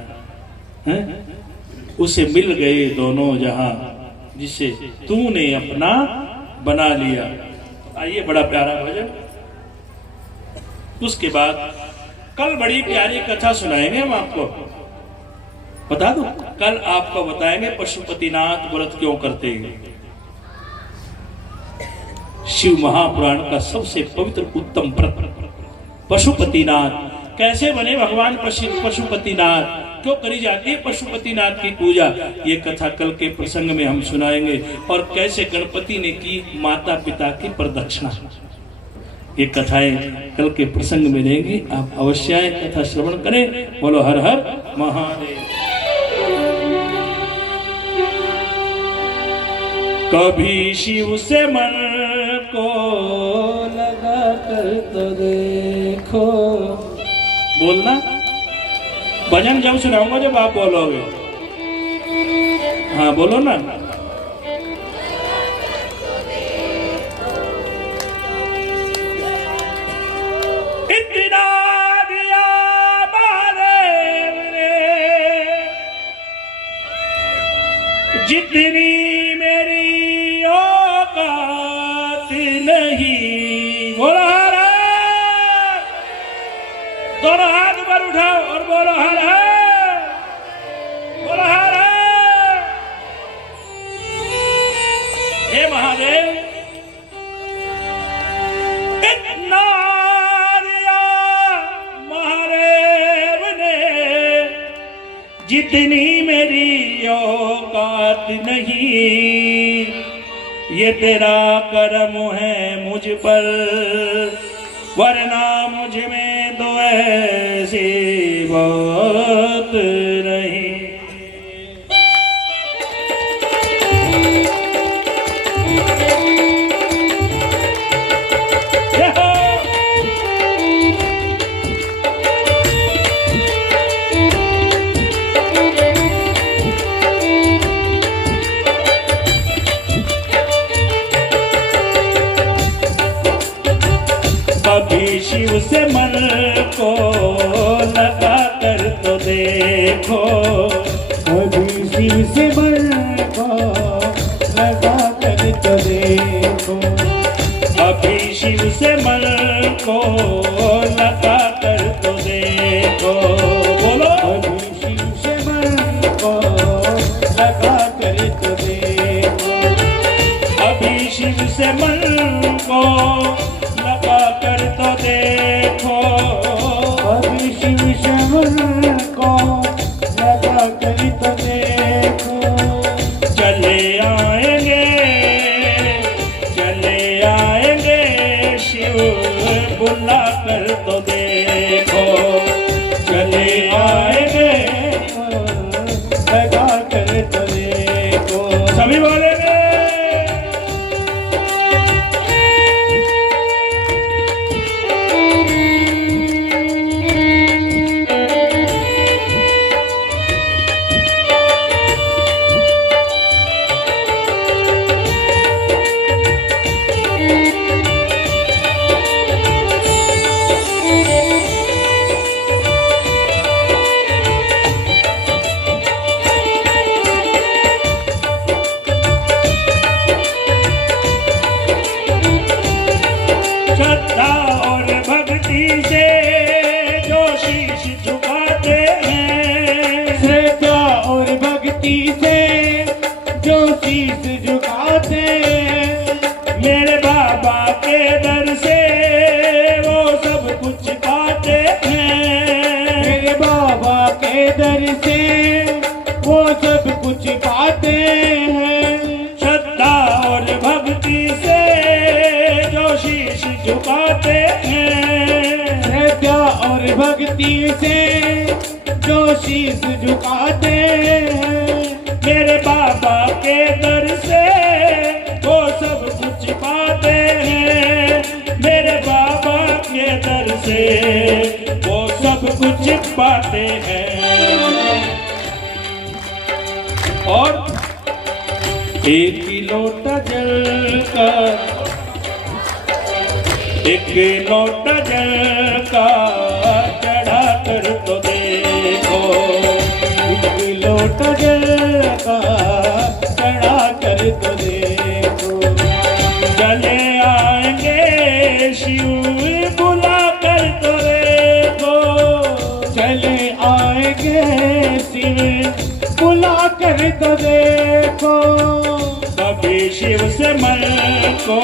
हैं? उसे मिल गए दोनों जहां जिसे तूने अपना बना लिया। आइए, बड़ा प्यारा भजन। उसके बाद कल बड़ी प्यारी कथा सुनाएंगे हम आपको। बता दो, कल आपको बताएंगे पशुपतिनाथ व्रत क्यों करते हैं। शिव महापुराण का सबसे पवित्र उत्तम व्रत पशुपतिनाथ। कैसे बने भगवान पशुपतिनाथ, क्यों करी जाती है पशुपतिनाथ की पूजा, ये कथा कल के प्रसंग में हम सुनाएंगे। और कैसे गणपति ने की माता पिता की प्रदक्षिणा, ये कथाएं कल के प्रसंग में रहेंगी। आप अवश्य आए, कथा श्रवण करें। बोलो हर हर महादेव। कभी शिव से मन को लगा कर तो देखो। बोलना, भजन जब सुनाऊंगा जब आप बोलोगे। हाँ बोलो ना। इतना दिया महादेव ने, जितनी मेरी औकात नहीं। बोलो हर हर, दोनों हाथ ऊपर उठाओ और बोलो हर हर, बोलो हर हर। हे महादेव, इतना दिया महादेव ने, जितनी मेरी औकात नहीं। ये तेरा करम है मुझ पर, वरना मुझ में तो ऐसी बात नहीं। कभी शिव से मन को लगा कर तो शिव से मन को लगा कर तो देखो, अभी शिव से मन को लगा कर तो देखो। बोलो, अभी शिव से मन को लगा कर तो देखो, अभी शिव से मन को लगा कर तो देखो। अभी शिव से मन को लगा कर तो देखो। चले आएंगे, चले आएंगे शिव बुला कर तो देखो। चले आएंगे, लगा कर तो देखो। सभी बोलेंगे। श्रद्धा और भक्ति से जो शीश झुकाते हैं, श्रद्धा और भक्ति से जो शीश झुकाते हैं, मेरे बाबा के दर से वो सब कुछ पाते हैं। मेरे बाबा के दर से वो सब कुछ पाते हैं। श्रद्धा और भक्ति से जो शीश झुकाते हैं, श्रद्धा और भक्ति से जो शीश झुकाते हैं, मेरे बाबा के दर से वो सब कुछ पाते हैं। मेरे बाबा के दर से वो सब कुछ पाते हैं। और एक लोटा जल का, एक लोटा जल का चढ़ा कर तो देखो। एक लोटा जल का चढ़ा कर तो देखो। चले आएंगे शिव बुला कर तो देखो। चले आएंगे शिव बुला कर तो देखो। कभी शिव से मन को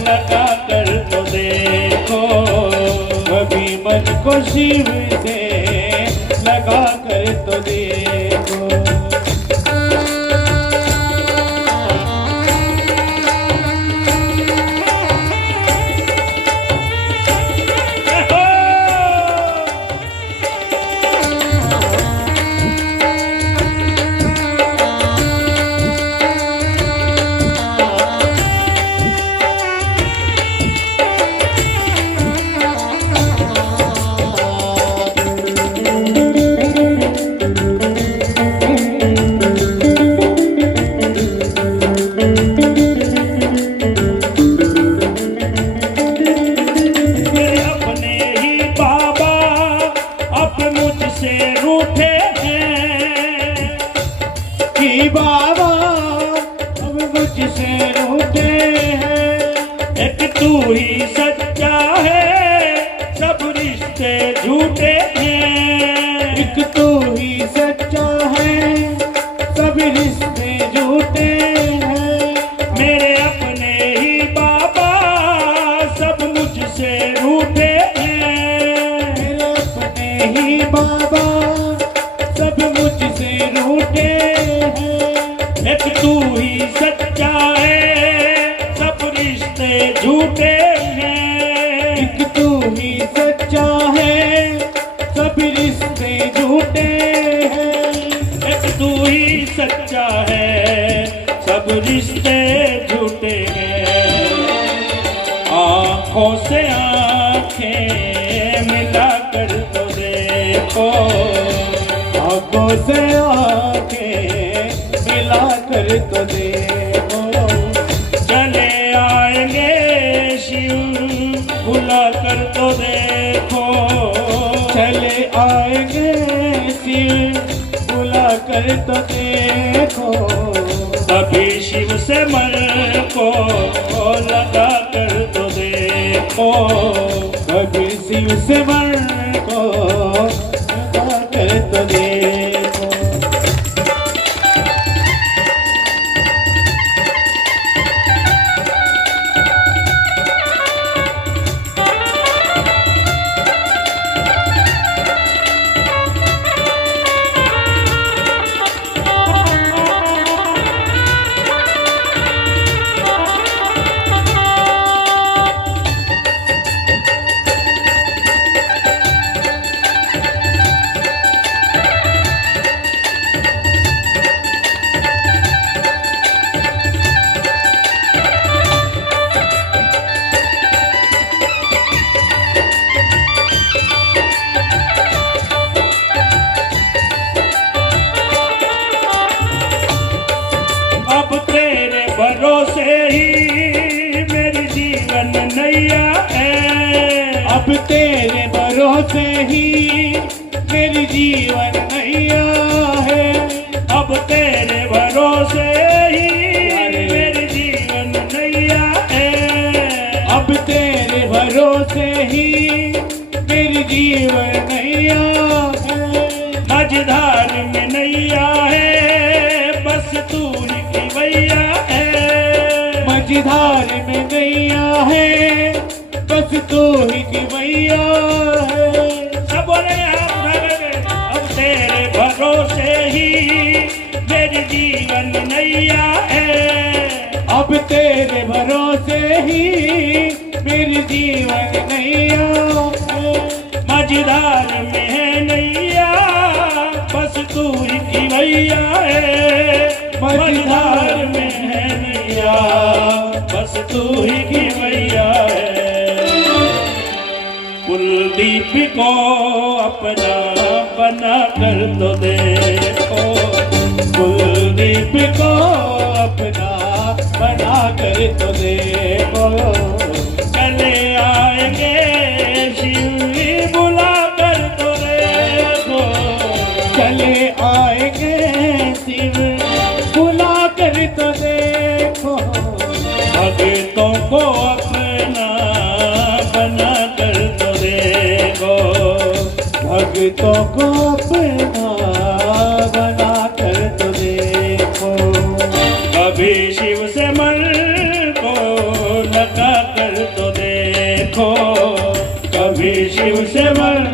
लगा कर तो देखो। कभी मन को शिव से लगा कर तो देखो। मेरे अपने ही बाबा अब मुझसे रूठे हैं कि बाबा अब मुझसे रूठे हैं। एक तू ही सच्चा है, सब रिश्ते झूठे हैं। एक तू ही सच्चा है, सब रिश्ते झूठे हैं। मेरे अपने ही बाबा सब मुझसे रूठे हैं। मेरे अपने ही बाबा सब मुझसे रूठे हैं। एक तू ही सच्चा है, सब रिश्ते झूठे हैं। एक तू ही सच्चा है, सब रिश्ते झूठे हैं। एक तू ही सच्चा है, सब रिश्ते झूठे हैं। आंखों से आंखें मिला कर तो देखो। आंखों से आंखें मिला कर तो देखो। चले आएंगे शिव बुला कर तो देखो। चले आएंगे शिव बुला कर कर तो देखो, कभी शिव से मन को लगा कर तो देखो, कभी शिव से मन को लगा कर तो देखो। अब तेरे भरोसे ही मेरी जीवन नैया है, अब तेरे भरोसे ही मेरी जीवन नैया है, अब तेरे भरोसे ही मेरी जीवन नैया है, अब तेरे भरोसे ही मेरी जीवन नैया है। मझधार में नैया है, बस तू ही खिवैया है, मझधार में नैया है, बस तू ही की मैया है। सब बोले आप उठा करके, अब तेरे भरोसे ही मेरी जीवन नैया है, अब तेरे भरोसे ही मेरी जीवन नैया है। मझधार में है नैया, बस तू ही खिवैया है, मझधार में है नैया, बस तू ही खिवैया है। कुलदीप को अपना बना कर तो देखो, कुलदीप को अपना बना कर तो देखो, चले आएंगे शिव बुला कर तो देखो, चले आएंगे शिव बुला कर तो देखो, भक्तों को अपना बना कर तो देखो, भक्तों को अपना बना कर तो देखो, कभी शिव से मन को लगा कर तो देखो, कभी शिव से मन